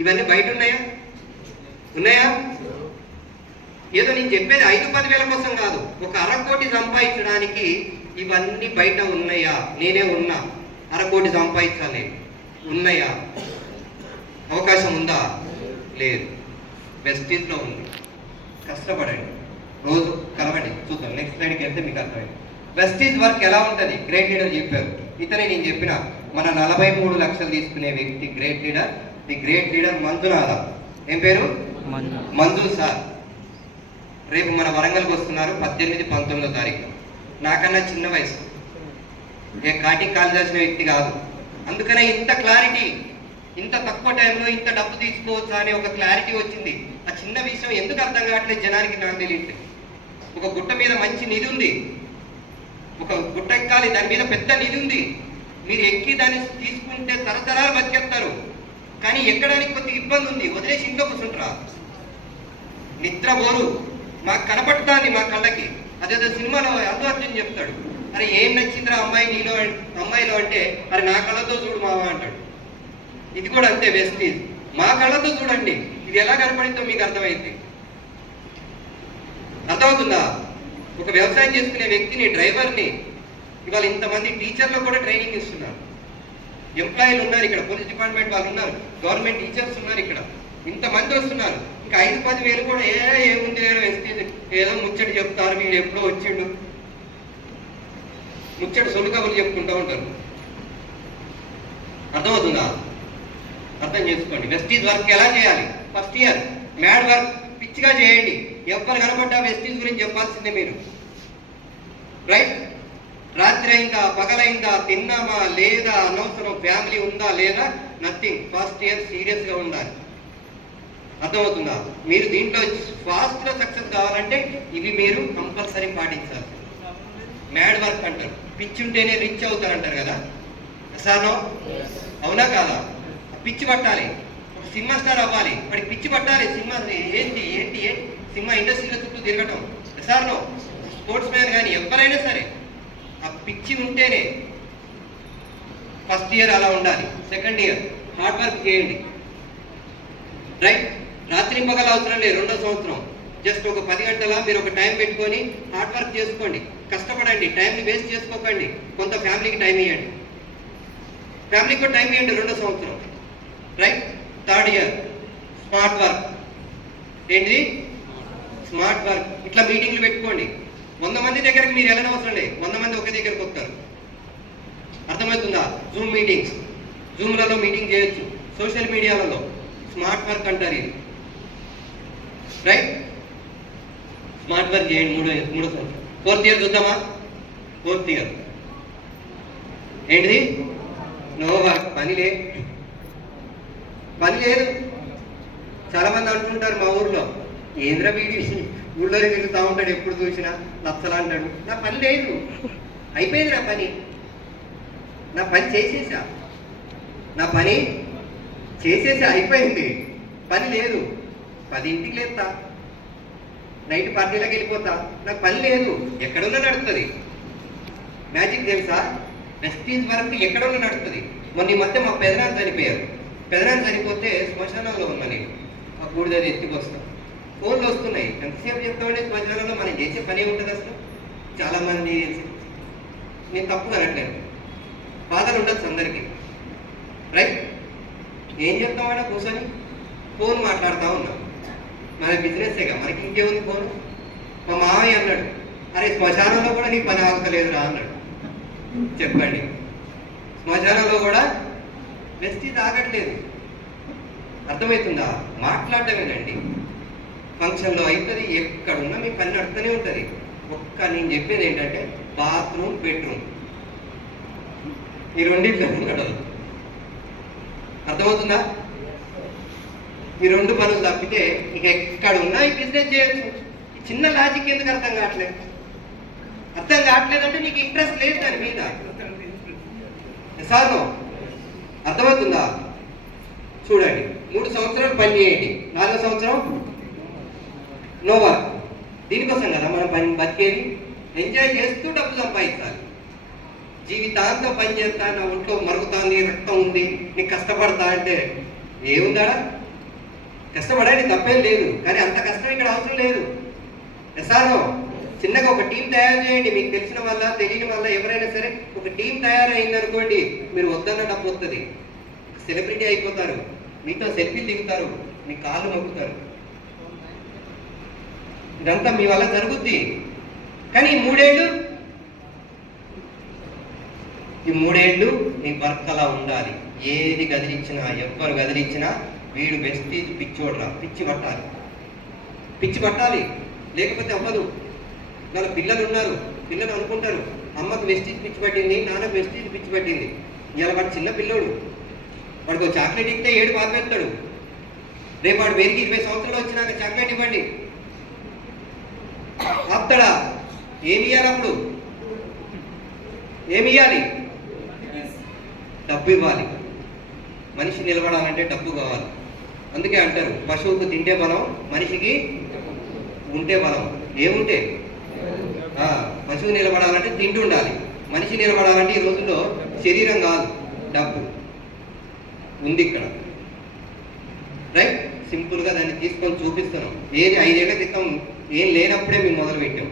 ఇవన్నీ బయట ఉన్నాయా? ఏదో నేను చెప్పేది 5-10 వేల కోసం కాదు, ఒక 1/2 కోటి సంపాదించడానికి ఇవన్నీ బయట ఉన్నాయా? నేనే ఉన్నా, 1/2 కోటి సంపాదించాలి, ఉన్నాయా? అవకాశం ఉందా? లేదు. వెస్టీజ్లో ఉంది. కష్టపడండి, రోజు కలవండి, చూద్దాం. నెక్స్ట్ స్లైడ్కి వెళ్తే మీకు అర్థమైంది వెస్టీజ్ వర్క్ ఎలా ఉంటుంది. గ్రేట్ లీడర్ చెప్పారు. ఇతనే నేను చెప్పిన మన 43 లక్షలు తీసుకునే వ్యక్తి great leader. The great leader Manjunatha. ఏం పేరు? మంజు సార్. రేపు మన వరంగల్కి వస్తున్నారు 18-19 తారీఖు. నాకన్నా చిన్న వయసు, కాటికి కాలు చేసిన వ్యక్తి కాదు. అందుకనే ఇంత క్లారిటీ, ఇంత తక్కువ టైంలో ఇంత డబ్బు తీసుకోవచ్చా అనే ఒక క్లారిటీ వచ్చింది. ఆ చిన్న విషయం ఎందుకు అర్థం కావట్లేదు జనానికి నాకు తెలియట్లేదు. ఒక గుట్ట మీద మంచి నిధి ఉంది, ఒక గుట్ట ఎక్కాలి, దాని మీద పెద్ద నిధి ఉంది, మీరు ఎక్కి దాన్ని తీసుకుంటే తరతరాలు బతికేస్తారు. కానీ ఎక్కడానికి కొద్దిగా ఇబ్బంది ఉంది, వదిలేసి ఇంట్లో కూర్చుంటారా? నిద్ర బోరు మాకు కనపడుతుంది మా కళ్ళకి. అదేదో సినిమాలో అల్లు అర్జున్ చెప్తాడు, అరే ఏం నచ్చిందిరా అమ్మాయి నీలో అమ్మాయిలో అంటే, అరే నా కళ్ళతో చూడు మావా అంటాడు. ఇది కూడా అంతే వెస్టీజ్. మా కళ్ళతో చూడండి, ఇది ఎలా కనపడిందో మీకు అర్థమైంది. అర్థమవుతుందా? ఒక వ్యవసాయం చేసుకునే వ్యక్తిని, డ్రైవర్ని ఇవాళ ఇంతమంది టీచర్లు కూడా ట్రైనింగ్ ఇస్తున్నారు. ఎంప్లాయీలు ఉన్నారు ఇక్కడ, పోలీస్ డిపార్ట్మెంట్ వాళ్ళు ఉన్నారు, గవర్నమెంట్ టీచర్స్ ఉన్నారు ఇక్కడ, ఇంతమంది వస్తున్నారు. ఇంకా 5-10 వేలు కూడా ఏముంది లేదో వెస్టీజ్, ఏదో ముచ్చట చెప్తారు, వీడు ఎప్పుడో వచ్చిండు ముచ్చట సొలుకబులు చెప్పుకుంటూ ఉంటారు. అర్థమవుతుందా? అర్థం చేసుకోండి. వెస్టీజ్ వర్క్ ఎలా చేయాలి? ఫస్ట్ ఇయర్ మ్యాడ్ వర్క్ పిచ్చిగా చేయండి. ఎవరు కనపడ్డా వెస్టీజ్ గురించి చెప్పాల్సిందే మీరు. రైట్? రాత్రి అయిందా, పగలైందా, తిన్నామా లేదా, అనవసరం ఫ్యామిలీ ఉందా లేదా, నథింగ్. ఫస్ట్ ఇయర్ సీరియస్గా ఉండాలి. అర్థమవుతుందా? మీరు దీంట్లో ఫాస్ట్గా సక్సెస్ కావాలంటే ఇవి మీరు కంపల్సరీ పాటించాలి. మ్యాడ్ వర్క్ అంటారు, పిచ్చి ఉంటేనే రిచ్ అవుతారంటారు కదా, సార్ అవునా కాదా? పిచ్చి పట్టాలి, సినిమా స్టార్ అవ్వాలి, వాడికి పిచ్చి పట్టాలి. సినిమా ఏంటి ఏంటి సినిమా ఇండస్ట్రీలో చుట్టూ తిరగటం. సార్ స్పోర్ట్స్ మ్యాన్ కానీ ఎవరైనా సరే ఆ పిచ్చి ఉంటేనే. ఫస్ట్ ఇయర్ అలా ఉండాలి. సెకండ్ ఇయర్ హార్డ్ వర్క్ చేయండి. రైట్? రాత్రి పగల అవసరం లేదు. 2వ సంవత్సరం జస్ట్ ఒక 10 గంటల మీరు ఒక టైం పెట్టుకొని హార్డ్ వర్క్ చేసుకోండి, కష్టపడండి, టైంని వేస్ట్ చేసుకోకండి. కొంత ఫ్యామిలీకి టైం ఇవ్వండి, ఫ్యామిలీకి కూడా టైం ఇవ్వండి 2వ సంవత్సరం. Right? Third year smart work. ఏంటిది? Smart work. ఇట్లా మీటింగ్లు పెట్టుకోండి. 100 మంది దగ్గరికి మీరు వెళ్ళని అవసరం లేదు, 100 మంది ఒకే దగ్గరకు వస్తారు. అర్థమవుతుందా? జూమ్ మీటింగ్స్, జూమ్లలో మీటింగ్ చేయొచ్చు, సోషల్ మీడియాలలో. స్మార్ట్ వర్క్ అంటారు ఇది. రైట్? స్మార్ట్ వర్క్ చేయండి. 3వ సంవత్సరం. 4th ఇయర్ చూద్దామా? 4th ఇయర్ ఏంటిది? No work. పని లేదు. చాలా మంది అంటుంటారు మా ఊర్లో, ఏంద్ర వీడి ఊళ్ళో తిరుగుతూ ఉంటాడు, ఎప్పుడు చూసినా లచ్చలా అంటాడు. నా పని లేదు, అయిపోయింది నా పని చేసేసా, అయిపోయింది. పని లేదు. 10ంటికి లేస్తా, నైట్ పార్టీలకు వెళ్ళిపోతా, నాకు పని లేదు. ఎక్కడున్నా నడుస్తుంది. మ్యాజిక్ తెలుసా? వెస్టీజ్ వర్క్ ఎక్కడున్నా నడుస్తుంది. మొన్న ఈ మధ్య మా పెదనాన్న చనిపోయారు. పెదనాన్న చనిపోతే శ్మశానంలో ఉన్నా నేను. ఆ బూడిద ఎత్తుకొస్తాను, ఫోన్లు వస్తున్నాయి. ఎంతసేపు చెప్తామంటే శ్మశానంలో మనం చేసే పని ఉంటుంది అసలు. చాలామంది, నేను తప్పు అనట్లేదు, బాధలు ఉండొచ్చు అందరికీ. రైట్? ఏం చెప్తామన్నా కూర్చొని ఫోన్ మాట్లాడుతూ ఉన్నాం. మన బిజినెస్సేగా, మనకి ఇంకేముంది ఫోన్. మా మామయ్య అన్నాడు, అరే శ్మశానంలో కూడా నీకు పని ఆగుతలేదురా అన్నాడు. చెప్పండి, శ్మశానంలో కూడా వెస్టీజ్ ఆగట్లేదు. అర్థమవుతుందా? మాట్లాడటమేనండి. ఫంక్షన్లో అవుతుంది, ఎక్కడున్నా మీ పని నడుస్తూనే ఉంటుంది. నేను చెప్పేది ఏంటంటే బాత్రూమ్, బెడ్రూమ్, ఈ రెండింటిలో నడదు. అర్థమవుతుందా? ఈ 2 పనులు తప్పితే ఇక ఎక్కడున్నా ఈ బిజినెస్ చేయొచ్చు. ఈ చిన్న లాజిక్ ఎందుకు అర్థం కావట్లేదంటే నీకు ఇంట్రెస్ట్ లేదు దాని మీద. సార్ అర్థమవుతుందా? చూడండి, 3 సంవత్సరాలు పని చేయండి, 4వ సంవత్సరం నో వర్క్. దీనికోసం కదా మనం పని బతికేది. ఎంజాయ్ చేస్తూ డబ్బు సంపాదించాలి. జీవితాంతం పని చేస్తా, నా ఒంట్లో మరుగుతుంది, రక్తం ఉంది, నీకు కష్టపడతా అంటే ఏముందా? కష్టపడండి, తప్పేం లేదు. కానీ అంత కష్టం ఇక్కడ అవసరం లేదు. ఎస్ఆర్ఓ చిన్నగా ఒక టీం తయారు చేయండి. మీకు తెలిసిన వల్ల తెలియని వల్ల ఎవరైనా సరే ఒక టీం తయారైంది అనుకోండి, మీరు వద్దన్న డబ్బు వస్తుంది. సెలబ్రిటీ అయిపోతారు, మీతో సెల్ఫీలు దిగుతారు, మీ కాళ్ళు మొక్కుతారు. ఇదంతా మీ వల్ల జరుగుద్ది. కానీ ఈ 3 ఏళ్ళు మీ వర్క్ అలా ఉండాలి. ఏది గదిలించినా, ఎవ్వరు గదిలించినా వీడు వెస్టీజ్ పిచ్చోడ్రా, పిచ్చి పట్టాలి, లేకపోతే అవ్వదు. వాళ్ళ పిల్లలు ఉన్నారు, పిల్లలు అనుకుంటారు అమ్మకు వెస్టీజ్ పిచ్చి పట్టింది, నాన్నకు వెస్టీజ్ పిచ్చి పట్టింది. ఇలా వాడు చిన్న పిల్లోడు, వాడికి చాక్లెట్ ఇస్తే 7 పాపేస్తాడు. రేపు వాడు పెరిగి 20 సంవత్సరాలు వచ్చినాక చాక్లెట్ ఇవ్వండి, ఆపుతాడా? ఏమి ఇవ్వాలి? అప్పుడు ఏమి ఇవ్వాలి? డబ్బు ఇవ్వాలి. మనిషి నిలబడాలంటే డబ్బు కావాలి. అందుకే అంటారు పశువుకు తింటే బలం, మనిషికి ఉంటే బలం. ఏముంటే పశువు నిలబడాలంటే తిండి ఉండాలి, మనిషి నిలబడాలంటే ఈ రోజుల్లో శరీరం కాదు డబ్బు ఉంది ఇక్కడ. రైట్? సింపుల్గా దాన్ని తీసుకొని చూపిస్తున్నాం. ఏది 5 ఏళ్ల క్రితం ఏం లేనప్పుడే మేము మొదలు పెట్టాం.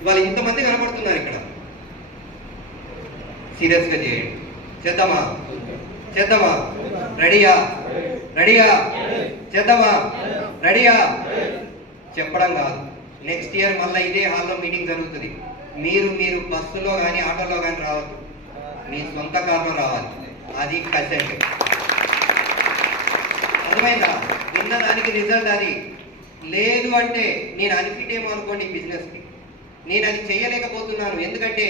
ఇవాళ ఇంతమంది కనపడుతున్నారు ఇక్కడ. సీరియస్గా చేయండి. చేద్దామా? చేద్దామా? రెడీయా? రెడీయా? చేద్దామా? రెడీయా? చెప్పడం కాదు, నెక్స్ట్ ఇయర్ మళ్ళీ ఇదే హాల్లో మీటింగ్ జరుగుతుంది. మీరు బస్సులో కానీ ఆటోలో కానీ రావద్దు, మీ సొంత కార్లో రావాలి. అది కసెంట్. అర్థమైందా? నిన్న దానికి రిజల్ట్ అది లేదు అంటే నేను అన్ఫిట్ ఏమో అనుకోండి ఈ బిజినెస్కి. నేను అది చేయలేకపోతున్నాను, ఎందుకంటే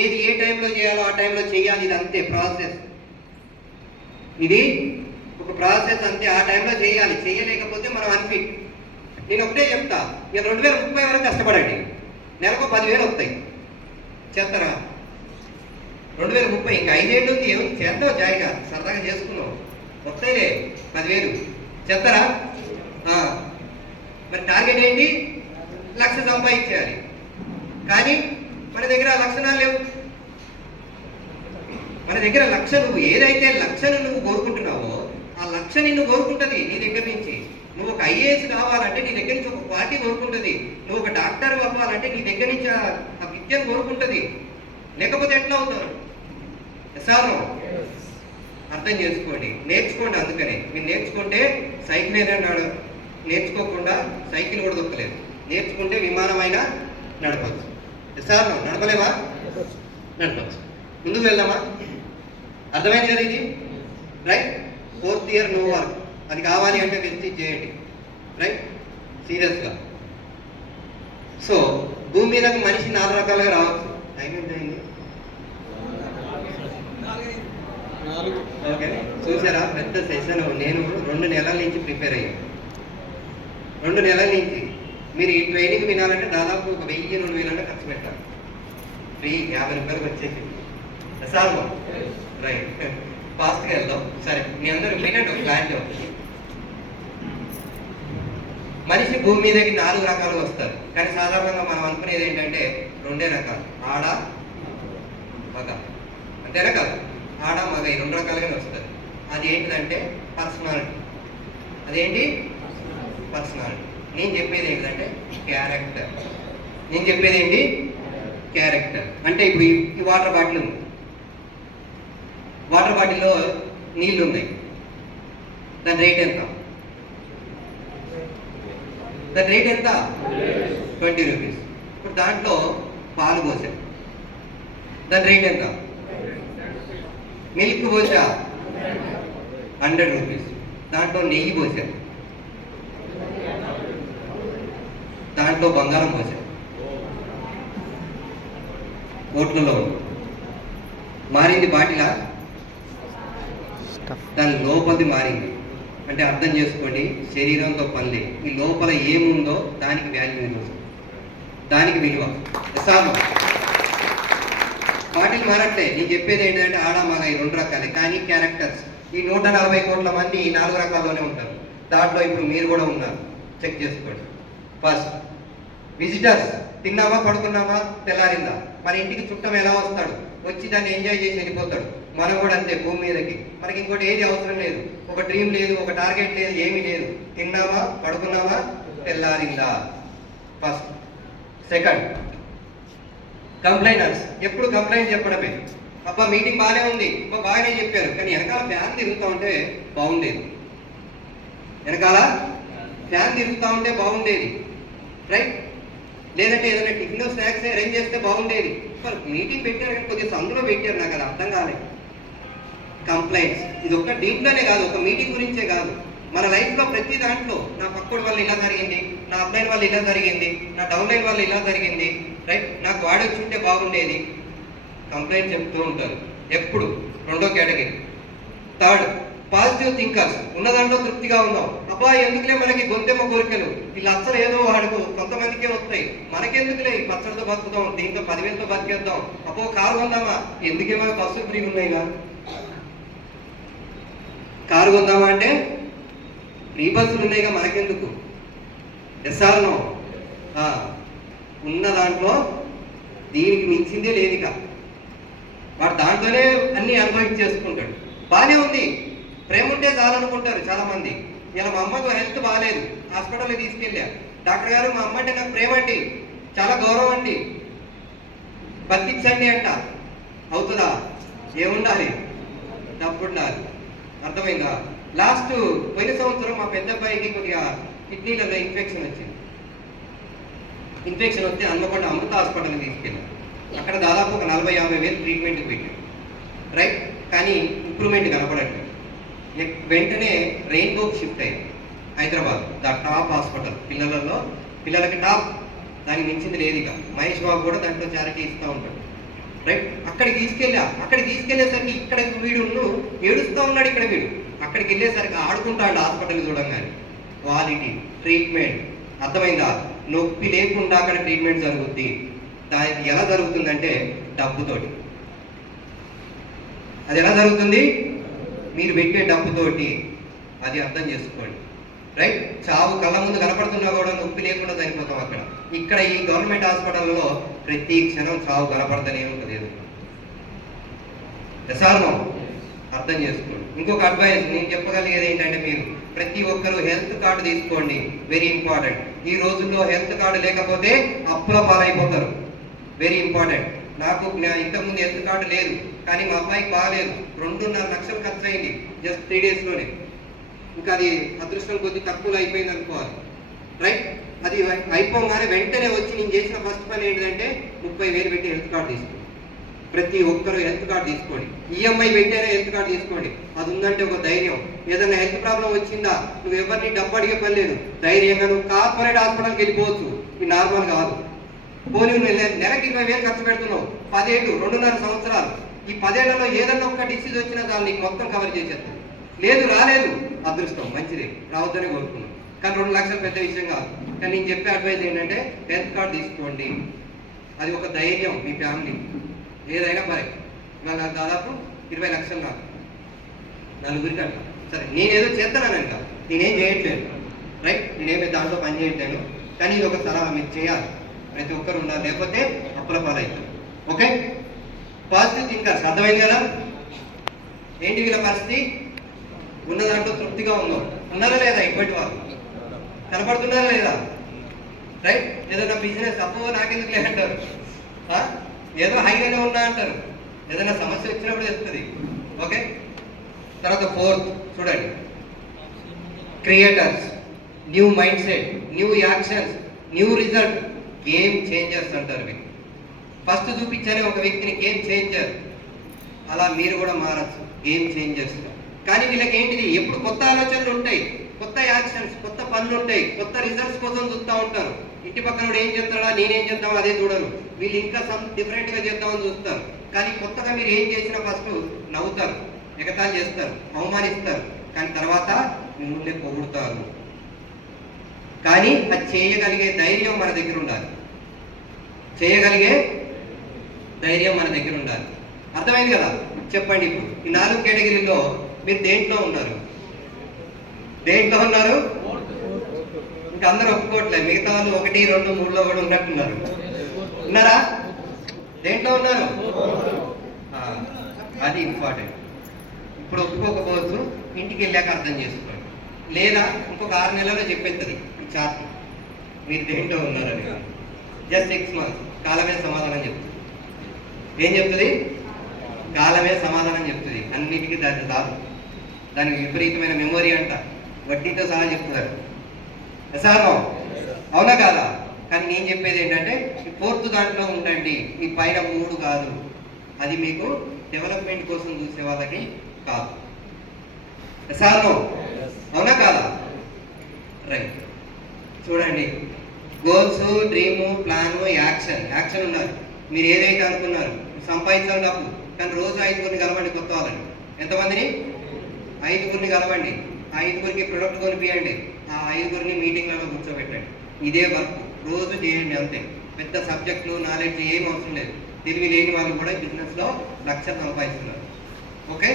ఏది ఏ టైంలో చేయాలో ఆ టైంలో చేయాలి. ఇది అంతే ప్రాసెస్, ఇది ఒక ప్రాసెస్ అంతే. ఆ టైంలో చేయాలి, చేయలేకపోతే మనం అన్ఫిట్. నేను ఒకటే చెప్తా, మీరు 2030 వరకు కష్టపడండి, నెలకు 10,000 వస్తాయి. చేస్తారా? 2030 ఇంకా 5 ఏళ్ళు ఉంది, ఏముంది చేద్దాం, జాయిగా సరదాగా చేసుకున్నాం, వస్తాయిలే 10,000. చేస్తారా? మరి టార్గెట్ ఏంటి? 1,00,000 సంపాదించేయాలి. కానీ మన దగ్గర లక్షణాలు లేవు. మన దగ్గర 1,00,000, నువ్వు ఏదైతే 1,00,000 నువ్వు కోరుకుంటున్నావో ఆ 1,00,000 నిన్ను కోరుకుంటుంది నీ దగ్గర నుంచి. నువ్వు ఒక ఐఏఎస్ కావాలంటే నీ దగ్గర నుంచి ఒక పార్టీ కోరుకుంటుంది. నువ్వు ఒక డాక్టర్ అవ్వాలంటే నీ దగ్గర నుంచి ఆ విద్యను కోరుకుంటుంది. లేకపోతే ఎట్లా అవుతారు? సార్ అర్థం చేసుకోండి, నేర్చుకోండి. అందుకనే మీరు నేర్చుకుంటే సైకిల్ ఏదైనా నేర్చుకోకుండా సైకిల్ కూడా దొక్కలేదు, నేర్చుకుంటే విమానమైనా నడపచ్చు. సార్ నడపలేవా? నడపచ్చు. ముందుకు వెళ్దామా? అర్థమైంది కదా ఇది? Right? 4th year no work, అది కావాలి అంటే వెస్టీజ్ చేయండి. రైట్? సీరియస్గా. సో భూమి మీదకి మనిషి 4 రకాలుగా రావచ్చు. టైం ఎంత అయింది? ఓకే, చూసారా? పెద్ద సెషన్. నేను 2 నెలల నుంచి ప్రిపేర్ అయ్యాను. 2 నెలల నుంచి మీరు ఈ ట్రైనింగ్ వినాలంటే దాదాపు 1,000-2,000 ఖర్చు పెట్టాలి. ఫ్రీ 50 రూపాయలకు వచ్చేసి. సార్ రైట్, ఫాస్ట్గా వెళ్దాం. సరే, మీ అందరూ వినండి ఒక ప్లాన్. మనిషి భూమి మీదకి 4 రకాలు వస్తారు, కానీ సాధారణంగా మనం అనుకునేది ఏంటంటే 2 రకాలు, ఆడ మగ. అంతేనా కాదు? ఆడ మగ ఈ 2 రకాలుగానే వస్తారు. అది ఏంటిదంటే పర్సనాలిటీ. అదేంటి? పర్సనాలిటీ. నేను చెప్పేది ఏంటంటే క్యారెక్టర్. నేను చెప్పేది ఏంటి? క్యారెక్టర్. అంటే ఇప్పుడు ఈ వాటర్ బాటిల్ ఉంది, వాటర్ బాటిల్లో నీళ్లు ఉన్నాయి, దాని రేట్ ఎంత? దాని రేట్ ఎంత? 20 రూపీస్. ఇప్పుడు దాంట్లో పాలు పోసాం, దాని రేట్ ఎంత? మిల్క్ పోసా 100 రూపీస్. దాంట్లో నెయ్యి పోసాం, దాంట్లో బంగారం పోసాం. కోట్లలో మారింది బాటిలా? దాని లోపలిది మారింది. అంటే అర్థం చేసుకోండి, శరీరంతో పనిలే, ఈ లోపల ఏముందో దానికి వాల్యూ, దానికి విలువ. బాటిల్ మారట్లే. నేను చెప్పేది ఏంటంటే ఆడ మగ ఈ 2 రకాలే, కానీ క్యారెక్టర్స్ ఈ 140 కోట్ల మంది ఈ 4 రకాల్లోనే ఉంటారు. దాంట్లో ఇప్పుడు మీరు కూడా ఉన్నారు, చెక్ చేసుకోండి. First visitors. తిన్నామా, పడుకున్నామా, తెల్లారిందా? మన ఇంటికి చుట్టం ఎలా వస్తాడు? వచ్చి దాన్ని ఎంజాయ్ చేసి వెళ్ళిపోతాడు. మనం కూడా అంతే, భూమి మీదకి మనకి ఇంకోటి ఏది అవసరం లేదు, ఒక డ్రీమ్ లేదు, ఒక టార్గెట్ లేదు, ఏమీ లేదు. తిన్నామా, పడుకున్నామా, తెల్లారిందా? ఫస్ట్. Second complainers. ఎప్పుడు కంప్లైంట్ చెప్పడమే. అబ్బా మీటింగ్ బాగానే ఉంది, అబ్బా బాగానే చెప్పారు, కానీ వెనకాల ఫ్యాన్ తిరుగుతూ ఉంటే బాగుండేది, వెనకాల ఫ్యాన్ తిరుగుతూ ఉంటే బాగుండేది. రైట్? లేదంటే ఏదైనా టిఫిన్ స్నాక్స్ అరేంజ్ చేస్తే బాగుండేది. మరి మీటింగ్ పెట్టారు కానీ కొద్దిగా సందులో పెట్టారు, నాకు అది అర్థం కాలేదు. కంప్లైంట్స్. ఇది ఒక్క దీంట్లోనే కాదు, ఒక మీటింగ్ గురించే కాదు, మన లైఫ్లో ప్రతి దాంట్లో నా పక్కడు వల్ల ఇలా జరిగింది, నా అప్లైన్ వల్ల ఇలా జరిగింది, నా డౌన్లైన్ వల్ల ఇలా జరిగింది. రైట్? నాకు వాడి వచ్చి ఉంటే బాగుండేది. కంప్లైంట్ చెప్తూ ఉంటారు ఎప్పుడు. 2వ కేటగిరీ. Third positive thinkers. ఉన్న దాంట్లో తృప్తిగా ఉన్నాం. అబ్బా ఎందుకులే మనకి గొంతెమ్మ కోరికలు, వీళ్ళు అసలు ఏదో వాడుకో కొంతమందికే వస్తాయి, మనకెందుకులే ఈ పచ్చడితో బతుకుతాం, దీంతో 10,000తో బతికేద్దాం, అబ్బో కారు కొందామా, ఎందుకేమో బస్సు ఫ్రీ ఉన్నాయిగా. కారు కొందామా అంటే ఫ్రీ బస్సులు ఉన్నాయిగా మనకెందుకు? ఎస్ఆర్ నో? ఉన్న దాంట్లో దీనికి మించిందే లేదుగా. వాడు దాంట్లోనే అన్ని అనుభవించేసుకుంటాడు. బాగానే ఉంది, ప్రేమ ఉంటే చాలనుకుంటారు చాలా మంది. ఇలా మా అమ్మకు హెల్త్ బాగాలేదు, హాస్పిటల్కి తీసుకెళ్ళా. డాక్టర్ గారు మా అమ్మ అంటే నాకు ప్రేమ అండి, చాలా గౌరవం అండి, బతికించండి అంట. అవుతుందా? ఏముండాలి? డబ్బు ఉండాలి. అర్థమైందా? లాస్ట్ పోయిన సంవత్సరం మా పెద్ద అబ్బాయికి కొద్దిగా కిడ్నీలలో ఇన్ఫెక్షన్ వచ్చింది. ఇన్ఫెక్షన్ వస్తే హన్మకొండ అమృత హాస్పిటల్కి తీసుకెళ్ళాం. అక్కడ దాదాపు ఒక 40-50 వేలు ట్రీట్మెంట్కి పెట్టాం. రైట్? కానీ ఇంప్రూవ్మెంట్ కనపడట్లేదు. వెంటనే రెయిన్బోకి షిఫ్ట్ అయ్యింది, హైదరాబాద్. ద టాప్ హాస్పిటల్, పిల్లలకి టాప్, దానికి మించింది లేదు. ఇక మహేష్ బాబు కూడా దాంట్లో చారిటీ ఇస్తూ ఉంటాడు. రైట్? అక్కడికి తీసుకెళ్లేసరికి ఇక్కడ వీడు ఏడుస్తూ ఉన్నాడు. ఇక్కడ వీడు అక్కడికి వెళ్ళేసరికి ఆడుకుంటాడు హాస్పిటల్ చూడంగానే. Quality treatment. అర్థమైందా? నొప్పి లేకుండా అక్కడ ట్రీట్మెంట్ జరుగుద్ది. దానికి ఎలా జరుగుతుందంటే డబ్బుతోటి. అది ఎలా జరుగుతుంది? మీరు పెట్టే డబ్బుతోటి. అది అర్థం చేసుకోండి. రైట్? చావు కళ్ళ ముందు కనపడుతున్నా కూడా నొప్పి లేకుండా చనిపోతాం అక్కడ. ఇక్కడ ఈ గవర్నమెంట్ హాస్పిటల్లో ప్రతి క్షణం చావు కనపడతనే ఉంటుంది. ఎసార్నో? అర్థం చేసుకోండి. ఇంకొక అడ్వైస్ నేను చెప్పగలిగేది ఏంటంటే, మీరు ప్రతి ఒక్కరూ హెల్త్ కార్డు తీసుకోండి. Very important. ఈ రోజుల్లో హెల్త్ కార్డు లేకపోతే అప్పుల పాలైపోతారు. Very important. నాకు ఇంతకుముందు హెల్త్ కార్డు లేదు, కానీ మా అబ్బాయికి బాగాలేదు. 2.5 లక్షలు ఖర్చు అయింది జస్ట్ 3 డేస్లోనే. ఇంకా అది అదృష్టం కొద్ది తక్కువలో అయిపోయింది అనుకోవాలి. రైట్? అది అయిపోగానే వెంటనే వచ్చి నేను చేసిన ఫస్ట్ పని ఏంటంటే 30,000 పెట్టి హెల్త్ కార్డు తీసుకోండి. ప్రతి ఒక్కరు హెల్త్ కార్డు తీసుకోండి. ఈఎంఐ పెట్టేనే హెల్త్ కార్డు తీసుకోండి. అది ఉందంటే ఒక ధైర్యం. ఏదైనా హెల్త్ ప్రాబ్లం వచ్చిందా నువ్వు ఎవరిని డబ్బు అడిగే పని లేదు. ధైర్యంగా నువ్వు కార్పొరేట్ హాస్పిటల్కి వెళ్ళిపోవచ్చు. ఇది నార్మల్ కాదు. పోనీ నెలకి 20,000 ఖర్చు పెడుతున్నావు, 10 ఏళ్ళు, 2.5 సంవత్సరాలు. ఈ 10 ఏళ్లలో ఏదన్నా ఒక్క డిసీజ్ వచ్చినా దాన్ని నీకు మొత్తం కవర్ చేసేస్తాను. రాలేదు, అదృష్టం, మంచిది, రావద్దని కోరుకున్నాం. కానీ 2 లక్షలు పెద్ద విషయం కాదు. కానీ నేను చెప్పే అడ్వైజ్ ఏంటంటే హెల్త్ కార్డు తీసుకోండి. అది ఒక ధైర్యం మీ ఫ్యామిలీ. ఏదైనా పరే ఇవాళ దాదాపు 20 లక్షలు నాకు నలుగురికి అంట. సరే, నేనేదో చేస్తానంట, నేనేం చేయట్లేదు. రైట్? నేనేమి దాంట్లో పని చేయట్లేను. కానీ ఇది ఒక సలహా, మీరు చేయాలి. ప్రతి ఒక్కరు ఉండాలి, లేకపోతే అప్పుల పాలవుతారు. ఓకే? Positive thinkers. అర్థమైంది కదా? ఏంటి వీళ్ళ పరిస్థితి? ఉన్న దాంట్లో తృప్తిగా ఉన్నారా లేదా? ఇప్పటి వాళ్ళు కనపడుతున్నారా లేదా? రైట్? ఏదైనా బిజినెస్ అప్పో నాకెందుకు లేదంటారు, ఏదో హైగానే ఉన్నా అంటారు. ఏదైనా సమస్య వచ్చినప్పుడు చెప్తుంది. ఓకే? తర్వాత 4th చూడండి, creators, new mind set, new actions, new result, game changers అంటారు. వీళ్ళు ఫస్ట్ చూపించానే ఒక వ్యక్తిని గేమ్ చేంజర్. అలా మీరు కూడా మారచ్చు గేమ్ చేంజర్స్. కానీ వీళ్ళకి ఏంటిది? ఎప్పుడు కొత్త ఆలోచనలు ఉంటాయి, కొత్త యాక్షన్స్, కొత్త పనులు ఉంటాయి, కొత్త రిజల్ట్స్ కోసం చూస్తూ ఉంటారు. ఇంటి పక్కన ఏం చేస్తాడా, నేనేం చేద్దాం అదే చూడరు. వీళ్ళు ఇంకా డిఫరెంట్గా చేద్దామని చూస్తారు. కానీ కొత్తగా మీరు ఏం చేసినా ఫస్ట్ నవ్వుతారు, ఎగతాళి చేస్తారు, అవమానిస్తారు. కానీ తర్వాత మిమ్మల్ని పొగుడుతారు. కానీ అది చేయగలిగే ధైర్యం మన దగ్గర ఉండాలి. చేయగలిగే ధైర్యం మన దగ్గర ఉండాలి. అర్థమైంది కదా? చెప్పండి, ఇప్పుడు ఈ 4 కేటగిరీలో మీరు దేంట్లో ఉన్నారు? ఇంకా అందరూ ఒప్పుకోవట్లేదు. మిగతా వాళ్ళు 1, 2, 3లో కూడా ఉన్నట్టున్నారు. ఉన్నారా? దేంట్లో ఉన్నారు? అది ఇంపార్టెంట్. ఇప్పుడు ఒప్పుకోకపోవచ్చు, ఇంటికి వెళ్ళాక అర్థం చేసుకోండి. లేదా ఇంకొక 6 నెలల్లో చెప్పేస్తుంది ఈ చార్ట్, మీరు దేంట్లో ఉన్నారని. జస్ట్ 6 months కాలమే సమాధానం చెప్తుంది. ఏం చెప్తుంది? కాలమే సమాధానం చెప్తుంది. అన్నిటికీ దాన్ని రాదు. దానికి విపరీతమైన మెమొరీ అంట, వడ్డీతో సహా చెప్తున్నారు. సార్ అవునా కాదా? కానీ నేను చెప్పేది ఏంటంటే ఈ 4th దాంట్లో ఉండండి. ఈ పైన 3 కాదు. అది మీకు డెవలప్మెంట్ కోసం చూసే వాళ్ళకి కాదు. సార్ అవునా కాదా? రైట్. చూడండి, గోల్స్, డ్రీము, ప్లాను, యాక్షన్ ఉన్నారు. మీరు ఏదైతే అనుకున్నారు, సంపాదించాలి డబ్బు, కానీ రోజు 5గురిని కలవండి. కొత్త వాళ్ళని ఎంతమందిని? 5గురిని కలవండి. 5గురికి ప్రొడక్ట్ కొనిపియండి. ఆ 5గురిని మీటింగ్లలో కూర్చోబెట్టండి. ఇదే వర్క్ రోజు చేయండి. అంతే. పెద్ద సబ్జెక్టులు, నాలెడ్జ్ ఏం అవసరం లేదు. తెలివి లేని వాళ్ళు కూడా బిజినెస్లో లక్షలు సంపాదిస్తున్నారు. ఓకే?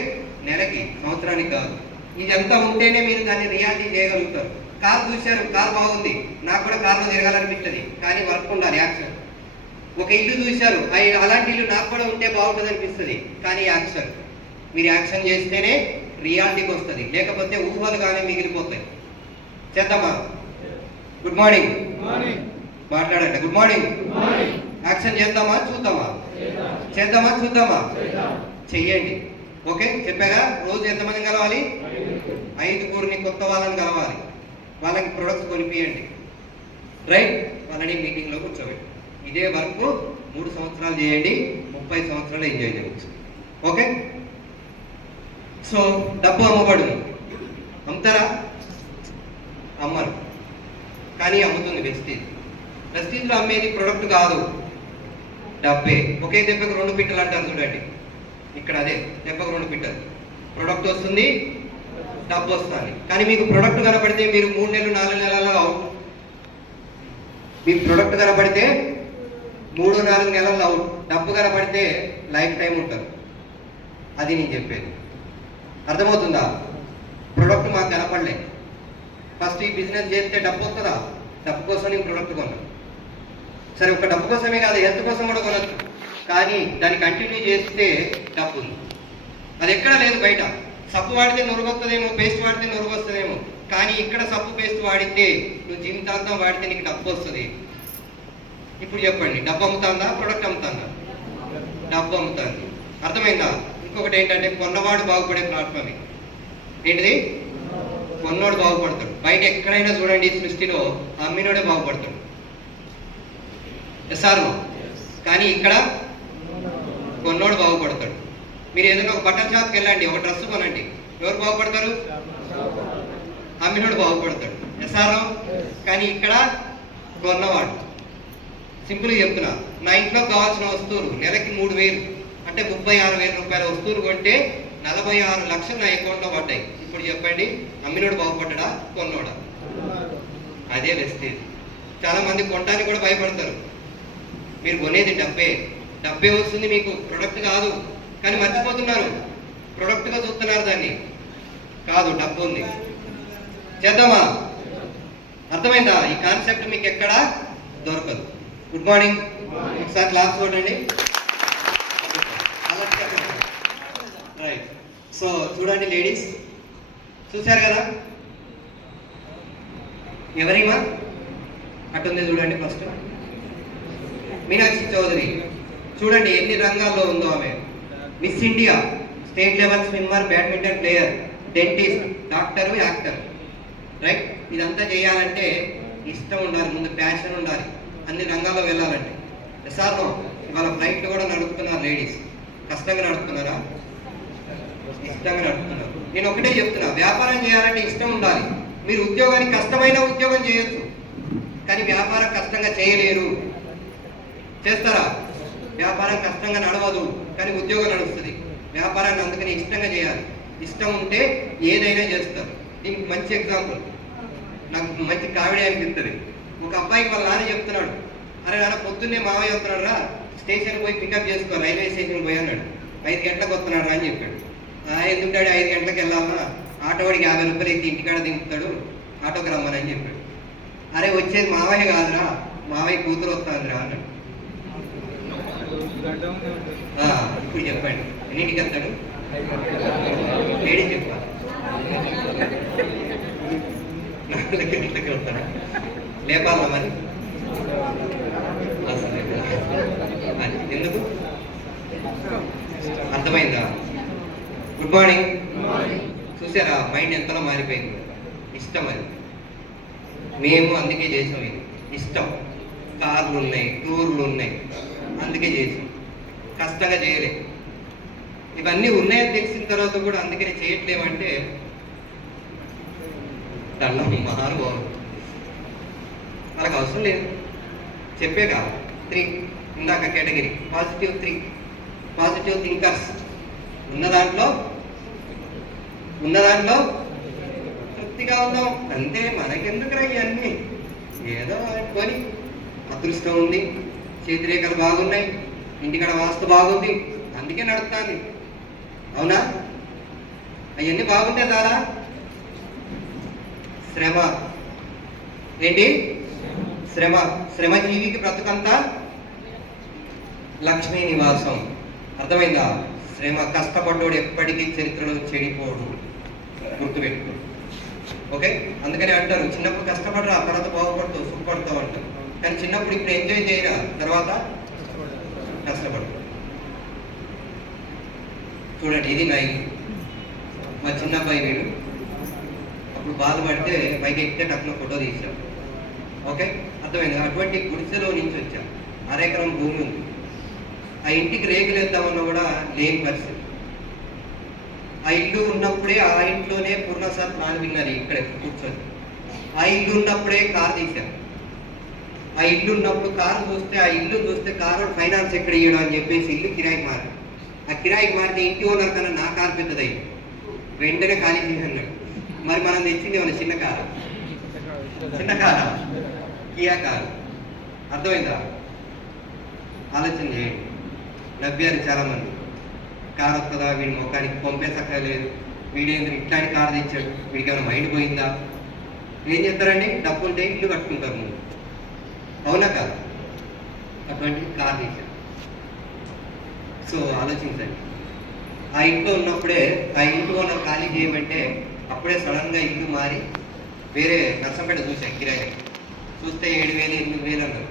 నెలకి, సంవత్సరానికి కాదు. ఇదంతా ఉంటేనే మీరు దాన్ని రియాలిటీ చేయగలుగుతారు. కార్ చూశారు, కార్ బాగుంది, నాకు కూడా కార్లో తిరగాలనిపిస్తుంది, కానీ వర్క్ ఉండాలి, యాక్షన్. ఒక ఇల్లు చూశారు, అలాంటి ఇల్లు నాకు కూడా ఉంటే బాగుంటుంది అనిపిస్తుంది, కానీ యాక్షన్. మీరు యాక్షన్ చేస్తేనే రియాలిటీకి వస్తుంది, లేకపోతే ఊహలుగానే మిగిలిపోతాయి. చేద్దామా? గుడ్ మార్నింగ్ మాట్లాడండి. Good morning. యాక్షన్ చేద్దామా చూద్దామా? చేద్దామా చూద్దామా? చెయ్యండి. ఓకే, చెప్పాగా. రోజు ఎంతమంది కలవాలి? 5గురిని కొత్త వాళ్ళని కలవాలి, వాళ్ళకి ప్రొడక్ట్స్ కొనిపియండి. రైట్, వాళ్ళని మీటింగ్లో కూర్చోబెట్టి ఇదే వర్క్ 3 సంవత్సరాలు చేయండి, 30 సంవత్సరాలు ఎంజాయ్ చేయవచ్చు. ఓకే. సో డబ్బు అమ్మబడును, అమ్ముతారా? అమ్మరు, కానీ అమ్ముతుంది వెస్టీజ్. వెస్టీజ్లో అమ్మేది ప్రొడక్ట్ కాదు, డబ్బే. ఒకే దెబ్బకు 2 పిట్టలు అంటారు చూడండి, ఇక్కడ అదే దెబ్బకు 2 పిట్టలు. ప్రొడక్ట్ వస్తుంది, డబ్బు వస్తుంది. కానీ మీకు ప్రొడక్ట్ కనపడితే మీరు 3 నెలలు 4 నెలల్లో అవుట్. మీకు ప్రొడక్ట్ కనపడితే 3-4 నెలల్లో అవుట్. డబ్బు కనపడితే లైఫ్ టైం ఉంటారు. అది నేను చెప్పేది. అర్థమవుతుందా? ప్రొడక్ట్ మాకు కనపడలే. ఫస్ట్ ఈ బిజినెస్ చేస్తే డబ్బు వస్తుందా? డబ్బు కోసం నేను ప్రొడక్ట్ కొన్నాను. సరే, ఒక డబ్బు కోసమే కాదు, హెల్త్ కోసం కూడా కొనచ్చు. కానీ దాన్ని కంటిన్యూ చేస్తే డబ్బు ఉంది. అది ఎక్కడ లేదు బయట. సబ్బు వాడితే నొరుగొస్తుందేమో, పేస్ట్ వాడితే నొరుగొస్తుందేమో, కానీ ఇక్కడ సబ్బు పేస్ట్ వాడితే నువ్వు జీవితాంతం వాడితే నీకు డబ్బు వస్తుంది. ఇప్పుడు చెప్పండి, డబ్బు అమ్ముతుందా ప్రొడక్ట్ అమ్ముతుందా? డబ్బు అమ్ముతుంది. అర్థమైందా? ఇంకొకటి ఏంటంటే కొన్నవాడు బాగుపడే ప్లాట్ఫామ్. ఏంటిది? కొన్నోడు బాగుపడతాడు. బయట ఎక్కడైనా చూడండి సృష్టిలో అమ్మినోడే బాగుపడతాడు. ఎస్ఆర్. కానీ ఇక్కడ కొన్నోడు బాగుపడతాడు. మీరు ఏదైనా ఒక బట్టల షాప్కి వెళ్ళండి, ఒక డ్రెస్ కొనండి, ఎవరు బాగుపడతారు? అమ్మినోడు బాగుపడతాడు. ఎస్ఆర్. కానీ ఇక్కడ కొన్నవాడు. సింపుల్గా చెప్తున్నా, నా ఇంట్లో కావాల్సిన వస్తువులు నెలకి 3,000 అంటే 36,000 రూపాయల వస్తువులు కొంటే 46 లక్షలు నా అకౌంట్లో పడ్డాయి. ఇప్పుడు చెప్పండి, అమ్మినోడు బాగుపడ్డా కొన్నోడా? అదే వెస్టేజ్. చాలా మంది కొనడానికి కూడా భయపడతారు. మీరు కొనేది డబ్బే, డబ్బే వస్తుంది మీకు, ప్రొడక్ట్ కాదు. కానీ మర్చిపోతున్నారు, ప్రొడక్ట్గా చూస్తున్నారు దాన్ని. కాదు, డబ్బు ఉంది. చేద్దామా? అర్థమైందా? ఈ కాన్సెప్ట్ మీకు ఎక్కడ దొరకదు. Good morning. ఒకసారి క్లాస్ చూడండి. రైట్. సో చూడండి లేడీస్, చూశారు కదా? ఎవరిమా అటుంది చూడండి. ఫస్ట్ మీనాక్షి చౌదరి. చూడండి ఎన్ని రంగాల్లో ఉందో ఆమె. Miss India, state level swimmer, badminton player, dentist, doctor, actor. Right. ఇదంతా చేయాలంటే ఇష్టం ఉండాలి, ముందు ప్యాషన్ ఉండాలి, అన్ని రంగాల్లో వెళ్ళాలంటే. SR no? ఇవాళ ఫ్లైట్ కూడా నడుపుతున్నారు లేడీస్. కష్టంగా నడుపుతున్నారా? ఇష్టంగా నడుపుతున్నారు. నేను ఒకటే చెప్తున్నా, వ్యాపారం చేయాలంటే ఇష్టం ఉండాలి. మీరు ఉద్యోగానికి కష్టమైన ఉద్యోగం చేయొచ్చు, కానీ వ్యాపారం కష్టంగా చేయలేరు. చేస్తారా? వ్యాపారం కష్టంగా నడవదు, కానీ ఉద్యోగం నడుస్తుంది. వ్యాపారాన్ని అందుకని ఇష్టంగా చేయాలి. ఇష్టం ఉంటే ఏదైనా చేస్తారు. దీనికి మంచి ఎగ్జాంపుల్ నాకు మంచి కామెడీ అనిపిస్తుంది. ఒక అబ్బాయికి వాళ్ళ నాన్న చెప్తున్నాడు, అరే నాన్న పొద్దున్నే మావయ్య వస్తున్నాడు రా, స్టేషన్ పోయి పికప్ చేసుకో, రైల్వే స్టేషన్ పోయి అన్నాడు. 5 గంటలకు వస్తున్నాడు రా అని చెప్పాడు. ఎందుకంటాడు 5 గంటలకు వెళ్ళాలా, ఆటోవాడికి 50 రూపాయలు ఎత్తి ఇంటికాడ దింపుతాడు, ఆటోకి రమ్మని చెప్పాడు. అరే వచ్చేది మావయ్య కాదురా, మావయ్య కూతురు వస్తాను రా అన్నాడు. ఇప్పుడు చెప్పండి, ఎన్నింటికి వెళ్తాడు? లేడీ చెప్పాలి. 4 గంటలకి వస్తాడు. లేపాలా మరి? ఎందుకు? అర్థమైందా? Good morning. చూసారా మైండ్ ఎంతలో మారిపోయింది? ఇష్టం. అది మేము అందుకే చేసాం. ఇది ఇష్టం. కార్లు ఉన్నాయి, టూర్లు ఉన్నాయి, అందుకే చేసాం. కష్టంగా చేయలే. ఇవన్నీ ఉన్నాయని తెలిసిన తర్వాత కూడా అందుకని చేయట్లేమంటే దానిలో మహానుభావం. వాళ్ళకి అవసరం లేదు. చెప్పేగా 3 ఇందాక కేటగిరీ పాజిటివ్ 3 పాజిటివ్ థింకర్స్. ఉన్న దాంట్లో తృప్తిగా ఉందాం అంతే. మనకెందుకురా ఇవన్నీ? ఏదో అనుకొని అదృష్టం ఉంది, చేతిరేఖలు బాగున్నాయి, ఇంటికాడ వాస్తు బాగుంది, అందుకే నడుస్తుంది. అవునా? అవన్నీ బాగుంటే దారా శ్రమ. ఏంటి? శ్రమ. శ్రమజీవికి బ్రతుకంతా లక్ష్మీ నివాసం. అర్థమైందా? శ్రమ. కష్టపడ్డోడు ఎప్పటికీ చరిత్రలో చెడిపోడు, గుర్తుపెట్టుకో. ఓకే, అందుకని అంటారు చిన్నప్పుడు కష్టపడరా, తర్వాత బాగుపడతావు, సుఖపడతావు అంటారు. కానీ చిన్నప్పుడు ఇప్పుడు ఎంజాయ్ చేయరా, తర్వాత కష్టపడతావు. చూడండి, ఇది నా ఇల్లు. మా చిన్న అబ్బాయి వీడు అప్పుడు బాధపడితే పైకి ఎక్కితే టక్కున ఫోటో తీసాం. ఓకే, అర్థమైంది. అటువంటి గుడిసెలో నుంచి వచ్చాం. అరెకరం భూమి ఉంది. ఆ ఇంటికి రేకులు వేద్దామన్నా కూడా లేని పరిస్థితి. ఆ ఇల్లు ఉన్నప్పుడే ఆ ఇంట్లోనే పూర్ణసాద్ ప్లాన్ విన్నది ఇక్కడే కూర్చొని. ఆ ఇల్లు ఉన్నప్పుడే కారు తీశాను. ఆ ఇల్లు ఉన్నప్పుడు కారు చూస్తే, ఆ ఇల్లు చూస్తే కారు ఫైనాన్స్ ఎక్కడ ఇవ్వడం అని చెప్పేసి ఇల్లు కిరాయికి మారి, ఆ కిరాయికి మారితే ఇంటి ఓనర్ కన్నా నా కారు పెద్దదయ్యి వెంటనే ఖాళీ చేసి. మరి మనం తెచ్చింది ఏమన్నా చిన్న కారా? చిన్న కారా? Kia car. అర్థమైందా? ఆలోచన చేయండి. నవ్వారు చాలా మంది. కారు వస్తుందా, వీడి ముఖానికి పంపేసక్కర్లేదు, వీడేంద్ర ఇట్లాంటి కారు తెచ్చాడు, వీడికి ఏమైనా మైండ్ పోయిందా? ఏం చేస్తారండి? డబ్బు ఉంటే ఇల్లు కట్టుకుంటారు ముందు, అవునా కాదు? అటువంటి కారు తెచ్చాడు. సో ఆలోచించండి. ఆ ఇంట్లో ఉన్నప్పుడే ఆ ఇంట్లో ఉన్న ఖాళీ చేయమంటే అప్పుడే సడన్గా ఇల్లు మారి వేరే నర్సంపేట చూసాను కిరాయి. చూస్తే 7,000 8,000 అన్నారు.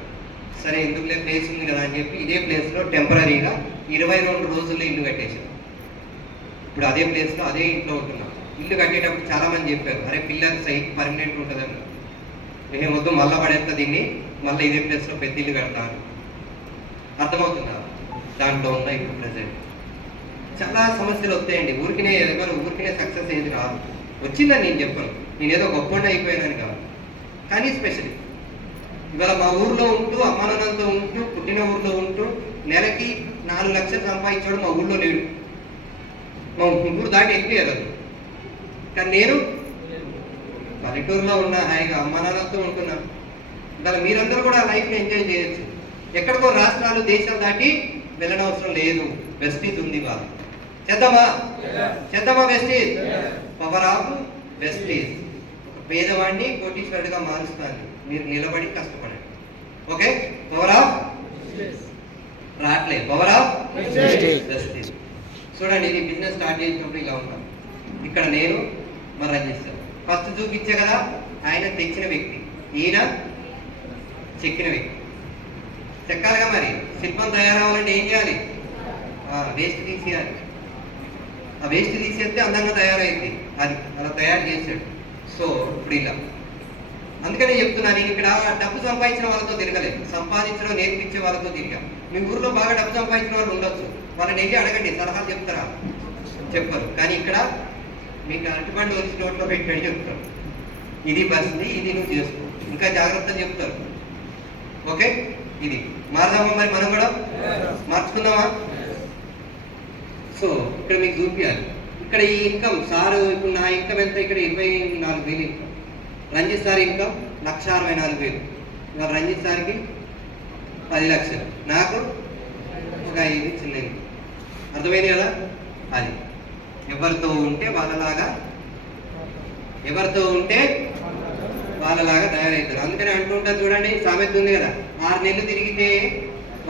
సరే ఎందుకులే, ప్లేస్ ఉంది కదా అని చెప్పి ఇదే ప్లేస్లో టెంపరీగా 22 రోజుల్లో ఇల్లు కట్టేసాం. ఇప్పుడు అదే ప్లేస్లో అదే ఇంట్లో ఉంటున్నాం. ఇల్లు కట్టేటప్పుడు చాలామంది చెప్పారు, అరే పిల్లలు సైట్ పర్మనెంట్ ఉంటుందని. మేము వద్దు, మళ్ళీ పడేస్తా దీన్ని, మళ్ళీ ఇదే ప్లేస్లో పెద్ద ఇల్లు కడతాను. అర్థమవుతుందా? దాంట్లో ఉన్న ఇప్పుడు ప్రజెంట్ చాలా సమస్యలు వస్తాయండి. ఊరికినే సక్సెస్ ఏది రాదు. వచ్చిందని నేను చెప్పను, నేనేదో గొప్ప అయిపోయానని కాదు. కానీ స్పెషల్ ఇవాళ మా ఊర్లో ఉంటూ, అమ్మానంతో ఉంటూ, పుట్టిన ఊర్లో ఉంటూ నెలకి 4 లక్షలు సంపాదించాడు మా ఊళ్ళో లేడు. మా ఊరు దాటి వెళ్ళిపోయారు. కానీ నేను పల్లెటూరులో ఉన్నా, హాయిగా అమ్మానాన్నతో ఉంటున్నా. ఇవాళ మీరందరూ కూడా లైఫ్ని ఎంజాయ్ చేయొచ్చు. ఎక్కడికో రాష్ట్రాలు, దేశాలు దాటి వెళ్ళనవసరం లేదు. వెస్టీజ్ ఉంది. వాళ్ళు చేద్దామా వెస్టీజ్? Power of Vestige. ఒక పేదవాడిని కోటీశ్వరుడిగా మారుస్తాను. మీరు నిలబడి కష్టపడండి. ఓకే, పవర్ ఆఫ్ రావట్లేదు, పవర్ ఆఫ్ వెస్టీజ్. చూడండి, ఇది బిజినెస్ స్టార్ట్ చేసినప్పుడు ఇలా ఉన్నాను. ఇక్కడ నేను మరి రంజిత్ సార్ ఫస్ట్ చూపించే కదా, ఆయన తెచ్చిన వ్యక్తి, ఈయన చెక్కిన వ్యక్తి. చెక్కాలిగా. మరి శిల్పం తయారవ్వాలంటే ఏం చేయాలి? వేస్ట్ తీసేయాలి. ఆ వేస్ట్ తీసేస్తే అందంగా తయారైంది. అది అలా తయారు చేశాడు. సో ఇప్పుడు ఇలా. అందుకనే చెప్తున్నా, నేను ఇక్కడ డబ్బు సంపాదించిన వాళ్ళతో తిరగలేదు, సంపాదించడం నేర్పించే వాళ్ళతో తిరిగా. మీ ఊర్లో బాగా డబ్బు సంపాదించిన వాళ్ళు ఉండొచ్చు, వాళ్ళని వెళ్ళి అడగండి, సలహాలు చెప్తారా? చెప్పరు. కానీ ఇక్కడ మీకు అరటిపండు వచ్చి నోట్లో పెట్టండి చెప్తారు. ఇది పరిస్థితి, ఇది నువ్వు చేసుకో, ఇంకా జాగ్రత్తలు చెప్తారు. ఓకే, ఇది మారదామా? మరి మనం కూడా మార్చుకుందామా? సో ఇక్కడ మీకు చూపించాలి. ఇక్కడ ఈ ఇన్కమ్ సార్, ఇప్పుడు నా ఇన్కమ్ ఎంత? ఇక్కడ 24,000 ఇన్కమ్. Ranjith sir income 1,64,000. ఇవాళ రంజిత్ సార్కి 10 లక్షలు, నాకు ఒక 5 చిన్న ఇన్కమ్. అర్థమైంది కదా? అది ఎవరితో ఉంటే వాళ్ళలాగా, ఎవరితో ఉంటే వాళ్ళలాగా తయారవుతారు. అందుకని అంటుంటారు చూడండి, సామెత ఉంది కదా, 6 నెలలు తిరిగితే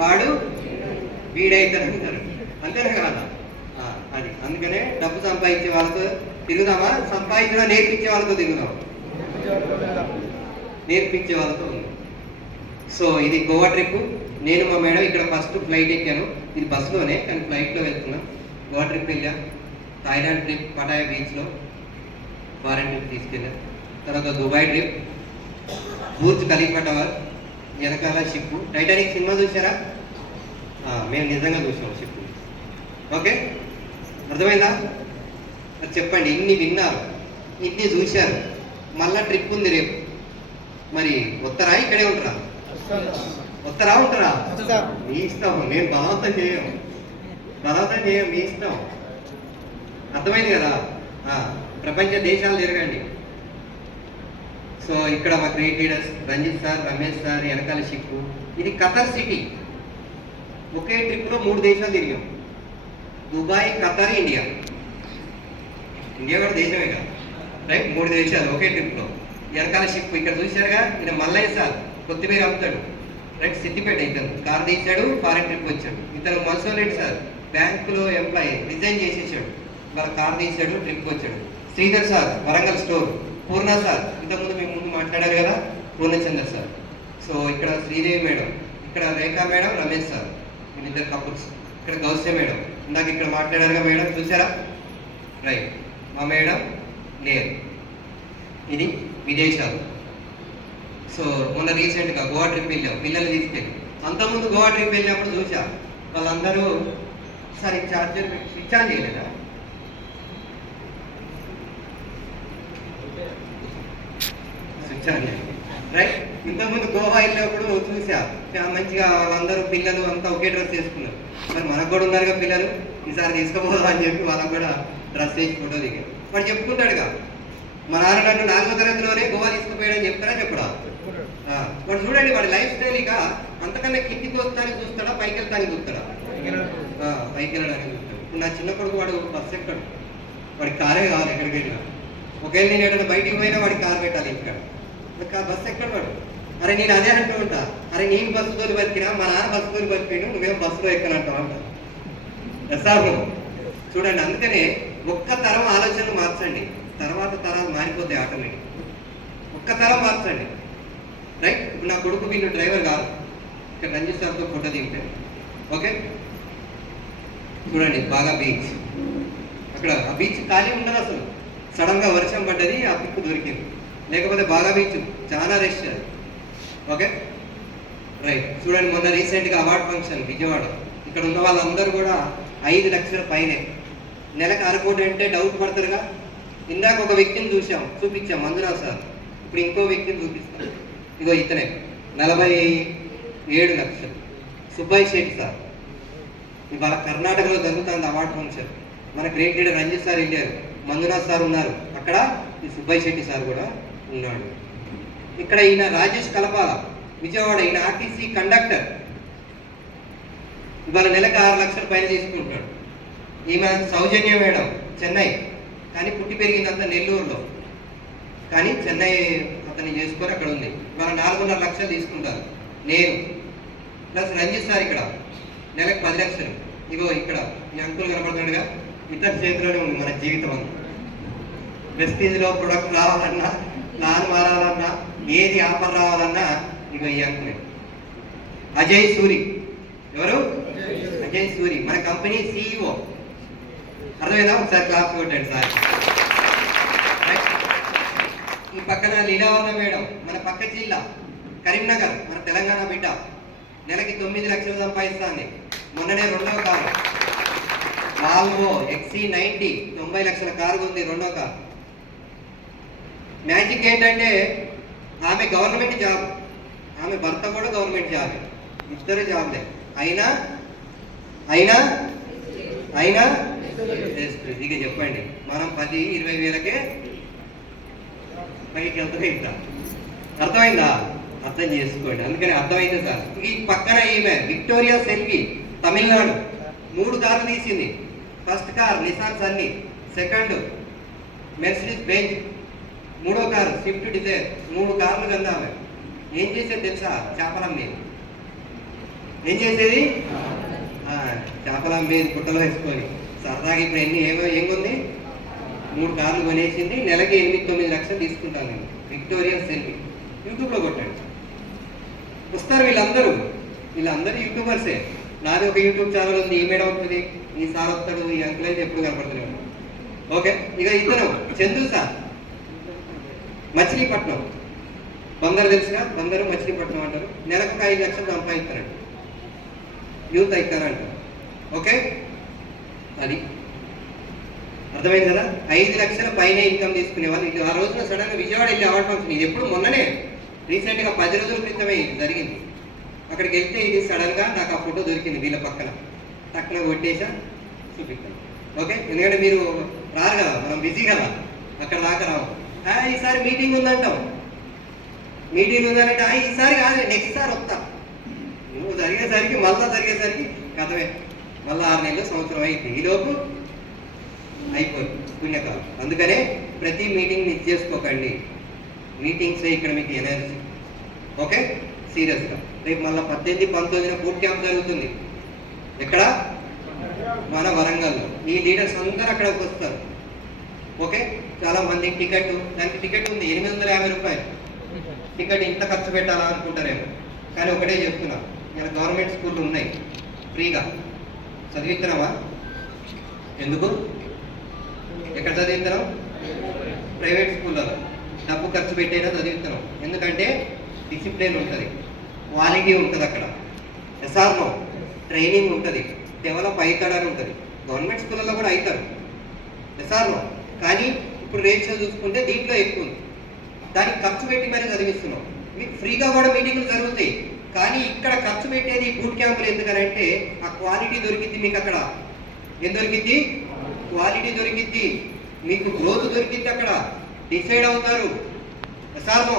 వాడు వీడైతాడు అంటారు. అంతేనా కదా? అది అందుకనే డబ్బు సంపాదించే వాళ్ళతో తిరుగుదామా, సంపాదించడం నేర్పించే వాళ్ళతో తిరుగుదామా? నేర్పించే వాళ్ళతో ఉంది. సో ఇది గోవా ట్రిప్. నేను మా మేడం ఇక్కడ ఫస్ట్ ఫ్లైట్ ఎక్కాను. ఇది బస్సులోనే, కానీ ఫ్లైట్లో వెళ్తున్నాం. గోవా ట్రిప్ వెళ్ళా. థాయిలాండ్ ట్రిప్ పటాయా బీచ్లో ఫారెన్ ట్రిప్ తీసుకెళ్ళాం. తర్వాత దుబాయ్ ట్రిప్, బూర్జ్ ఖలీఫా టవర్, వెనకాల షిప్. టైటానిక్ సినిమా చూసారా? మేము నిజంగా చూసాం షిప్. ఓకే, అర్థమైందా? అది చెప్పండి. ఇన్ని విన్నారు, ఇన్ని చూశారు, మళ్ళా ట్రిప్ ఉంది రేపు. మరి వస్తారా? ఇక్కడే ఉంటారా? వస్తారా? ఉంటారా? మీ ఇష్టం. నేను బలవంతం చేయం, మీ ఇష్టం. అర్థమైంది కదా? ప్రపంచ దేశాలు తిరగండి. సో ఇక్కడ మా great leaders Ranjit sir, Ramesh sir, వెనకాల షిప్. ఇది ఖతర్ సిటీ. ఒకే ట్రిప్లో 3 దేశాలు తిరిగాం. Dubai, Qatar, India. ఇండియా కూడా దేశమే కదా, రైట్? 3 దేశాలు ఒకే ట్రిప్లో. వెనకాల షిప్ ఇక్కడ చూశారుగా, ఈయన మల్లయ్య సార్ కొత్తిమీర అమ్ముతాడు, రైట్, సిద్దిపేట. ఇతను కార్ తీశాడు, ఫారెన్ ట్రిప్ వచ్చాడు. ఇతను మల్సోరెడ్డి సార్ బ్యాంకులో ఎంప్లాయీ, రిజైన్ చేసేసాడు, వాళ్ళ కార్ తీశాడు, ట్రిప్ వచ్చాడు. Sridhar sir Warangal store. Purna sir ఇంతకుముందు మేము ముందు మాట్లాడారు కదా, పూర్ణచంద్ర సార్. సో ఇక్కడ శ్రీదేవి మేడం, ఇక్కడ రేఖా మేడం, రమేష్ సార్, వీళ్ళిద్దరు కపుల్స్. ఇక్కడ గౌస్య మేడం, ఇందాక ఇక్కడ మాట్లాడారుగా మేడం, చూసారా, రైట్. మా మేడం లేరు. ఇది విదేశాలు. సో మొన్న రీసెంట్గా గోవా ట్రిప్ వెళ్ళాం, పిల్లల్ని తీసుకెళ్ళి. అంతకుముందు గోవా ట్రిప్ వెళ్ళినప్పుడు చూసా, వాళ్ళందరూ సరే ఛార్జర్ స్విచ్ ఆన్ చేయలేదా, స్విచ్ ఆన్ చేయాలి, రైట్. ఇంతకుముందు గోవా వెళ్ళినప్పుడు చూసా, మంచిగా వాళ్ళందరూ పిల్లలు అంతా ఒకే డ్రెస్ వేసుకున్నారు. మరి మనకు కూడా ఉన్నారుగా పిల్లలు, ఈసారి తీసుకుపోదాం అని చెప్పి వాళ్ళకు కూడా డ్రెస్ వేసి ఫోటో దిగారు. వాడు చెప్పుకుంటాడుగా, మా నాన్న నన్ను 4వ తరగతిలోనే గోవా తీసుకుపోయాడని చెప్తారా చెప్పడా? వాడు చూడండి, వాడి లైఫ్ స్టైల్ ఇక అంతకన్నా కిందికి వస్తానికి చూస్తాడా, పైకి వెళ్తానికి చూస్తాడా? పైకి వెళ్ళడానికి చూస్తాడు. ఇప్పుడు నా చిన్న కొడుకు వాడు బస్సు ఎక్కడు, వాడి కారే కావాలి ఎక్కడికి వెళ్ళినా. ఒకవేళ నేను ఎక్కడైనా బయటికి పోయినా వాడికి కారు పెట్టాలి ఇక్కడ, బస్సు ఎక్కడ వాడు. అరే నేను అదే అంటూ ఉంటా, అరే నేను బస్సు తోలి బతికినా, మా నాన్న బస్సు తోలి బతికినా, నువ్వేం బస్సులో ఎక్కనంటావు అంట. ఎస్ఆర్ను చూడండి. అందుకనే ఒక్క తరం ఆలోచనలు మార్చండి, తర్వాత తరాలు మారిపోతాయి ఆటోమేటిక్. ఒక్క తరం మార్చండి, రైట్. ఇప్పుడు నా కొడుకు వీళ్ళు డ్రైవర్ కాదు, ఇక్కడ రంజిత్ సార్తో ఫోటో దింపారు. ఓకే, చూడండి బాగా బీచ్. అక్కడ ఆ బీచ్ ఖాళీ ఉండదు అసలు, సడన్గా వర్షం పడ్డది, ఆ పిక్కు దొరికింది. లేకపోతే బాగా బీచ్ చాలా రష్ అది. Okay, right. చూడండి మొన్న రీసెంట్గా అవార్డ్ ఫంక్షన్ విజయవాడ. ఇక్కడ ఉన్న వాళ్ళందరూ కూడా 5 లక్షల పైనే. నెలకు 1/2 కోటి అంటే డౌట్ పడతారుగా. ఇందాక ఒక వ్యక్తిని చూపించాం మంజునాథ్ సార్, ఇప్పుడు ఇంకో వ్యక్తిని చూపిస్తాం. ఇగో ఇతనే 47 లక్షలు. సుబ్బయ్య శెట్టి సార్, ఇవాళ కర్ణాటకలో జరుగుతుంది అవార్డ్ ఫంక్షన్. మన గ్రేట్ లీడర్ రంజిత్ సార్ వెళ్ళారు, మంజునాథ్ సార్ ఉన్నారు అక్కడ, ఈ సుబ్బయ్య శెట్టి సార్ కూడా ఉన్నాడు. ఇక్కడ ఈయన రాజేష్ కలపాల విజయవాడ, ఈయన ఆర్టీసీ కండక్టర్, ఇవాళ నెలకు 6 లక్షల పైన తీసుకుంటాడు. ఈమె సౌజన్య మేడం చెన్నై, కానీ పుట్టి పెరిగిందంతా నెల్లూరులో, కానీ చెన్నై అతన్ని చేసుకొని అక్కడ ఉంది. ఇవాళ 4.5 లక్షలు తీసుకుంటారు. నేను ప్లస్ రంజిత్ సార్ ఇక్కడ నెలకు 10 లక్షలు. ఇగో ఇక్కడ ఈ అంకుల్ కనపడుతున్నాడుగా, ఇతర చేతిలోనే ఉంది మన జీవితం అంతా. వెస్టీజ్లో ప్రొడక్ట్ రావాలన్నా, ప్లాన్ మారాలన్నా, ఏది ఆఫర్ రావాలన్నా ఇగో ఈ అంకులే. అజయ్ సూరి, ఎవరు? అజయ్ సూరి మన కంపెనీ CEO. అర్థమైందా? ఒకసారి క్లాస్ కొట్టండి సార్. ఈ పక్కన లీలావరణ మేడం, మన పక్క జిల్లా కరీంనగర్, మన తెలంగాణ బిడ్డ, నెలకి 9 లక్షలు సంపాదిస్తుంది. మొన్ననే 2వ కారు వాల్వో XC90 90 లక్షల కారు ఉంది, 2వ కారు. మ్యాజిక్ ఏంటంటే ఆమె గవర్నమెంట్ జాబ్, ఆమె భర్త కూడా గవర్నమెంట్ జాబ్, ఇద్దరు జాబ్లే. అయినా అయినా అయినా ఇక చెప్పండి, మనం 10-20 వేలకే పైకి వెళ్తే ఇంత. అర్థమైందా? అర్థం చేసుకోండి. అందుకని అర్థమైంది సార్. ఈ పక్కన ఈమె విక్టోరియా సెల్వి, తమిళనాడు, 3 కార్లు తీసింది. First car Nissan Sunny, second Mercedes Benz, 3వ కారు స్విఫ్ట్ డిజైర్. 3 కార్లు కన్నా ఆమె. ఏం చేసేది తెలుసా? చేపలమ్మేది. ఏం చేసేది? చేపలమ్మేది పుట్టలో వేసుకొని సరదాగా. ఇప్పుడు ఏముంది? 3 కార్లు కొనేసింది. నెలకి 8-9 లక్షలు తీసుకుంటాను నేను. విక్టోరియా సెల్వి, యూట్యూబ్లో కొట్టండి, వస్తారు వీళ్ళందరూ యూట్యూబర్సే. నాది ఒక యూట్యూబ్ ఛానల్ ఉంది, ఈ మేడం ఉంటుంది, ఈ సార్ వస్తాడు, ఈ అంకుల్ అయితే ఎప్పుడు కనపడుతున్నాడు. ఓకే, ఇక ఇతను చందు సార్, మచిలీపట్నం, బందరు తెలుసుగా, బందరు మచిలీపట్నం అంటారు. నెలకు 5 లక్షలు సంపాదిస్తారంట, యూత్ అవుతారంట. ఓకే, అది అర్థమైంది కదా? 5 లక్షల పైన ఇన్కమ్ తీసుకునే వాళ్ళు. ఇది ఆ రోజున సడన్గా విజయవాడ వెళ్ళి అవార్డ్ ఫంక్షన్. ఇది ఎప్పుడు మొన్ననే రీసెంట్గా 10 రోజుల క్రితమే ఇది జరిగింది. అక్కడికి వెళ్తే ఇది సడన్గా నాకు ఆ ఫోటో దొరికింది వీళ్ళ పక్కన, టక్కున కొట్టేసా, చూపిస్తాను. ఓకే, ఎందుకంటే మీరు రారు కదా, మనం బిజీ కదా, అక్కడ దాకా రావు. ఈసారి మీటింగ్ ఉందంటాం, మీటింగ్ ఉందంటే ఈసారి కాదు నెక్స్ట్ సారి వస్తా. నువ్వు జరిగేసరికి కథమే, మళ్ళీ 6 నెలలు సంవత్సరం అయింది, ఈలోపు అయిపోయింది పుణ్యకాలం. అందుకనే ప్రతి మీటింగ్ మిస్ చేసుకోకండి. మీటింగ్సే ఇక్కడ మీకు ఎనర్జీ. ఓకే, సీరియస్గా రేపు మళ్ళీ 18, 19 బూట్ క్యాంప్ జరుగుతుంది. ఎక్కడ? మన వరంగల్లో. ఈ లీడర్స్ అందరూ అక్కడికి వస్తారు. ఓకే, చాలా మందికి టికెట్, దానికి టికెట్ ఉంది 850 రూపాయలు. టికెట్ ఇంత ఖర్చు పెట్టాలా అనుకుంటారేమో, కానీ ఒకటే చెప్తున్నా, మన గవర్నమెంట్ స్కూళ్ళు ఉన్నాయి, ఫ్రీగా చదివిస్తున్నావా? ఎందుకు? ఎక్కడ చదివిస్తున్నాం? ప్రైవేట్ స్కూళ్ళలో డబ్బు ఖర్చు పెట్టైనా చదివిస్తున్నాం. ఎందుకంటే డిసిప్లిన్ ఉంటుంది, క్వాలిటీ ఉంటుంది, అక్కడ ఎస్ఆర్నో ట్రైనింగ్ ఉంటుంది, డెవలప్ అవుతాడని ఉంటుంది. గవర్నమెంట్ స్కూళ్ళలో కూడా అవుతారు ఎస్ఆర్నో, కానీ ఇప్పుడు రేషియో చూసుకుంటే దీంట్లో ఎక్కువ ఉంది. దానికి ఖర్చు పెట్టి మరీ చదివిస్తున్నాం. మీకు ఫ్రీగా కూడా మీటింగ్లు జరుగుతాయి, కానీ ఇక్కడ ఖర్చు పెట్టేది బూట్ క్యాంపులు. ఎందుకనంటే ఆ క్వాలిటీ దొరికిద్ది మీకు అక్కడ. ఏం దొరికిద్ది? క్వాలిటీ దొరికిద్ది, మీకు గ్రోత్ దొరికిద్ది. అక్కడ డిసైడ్ అవుతారు ఎస్ఆర్నో.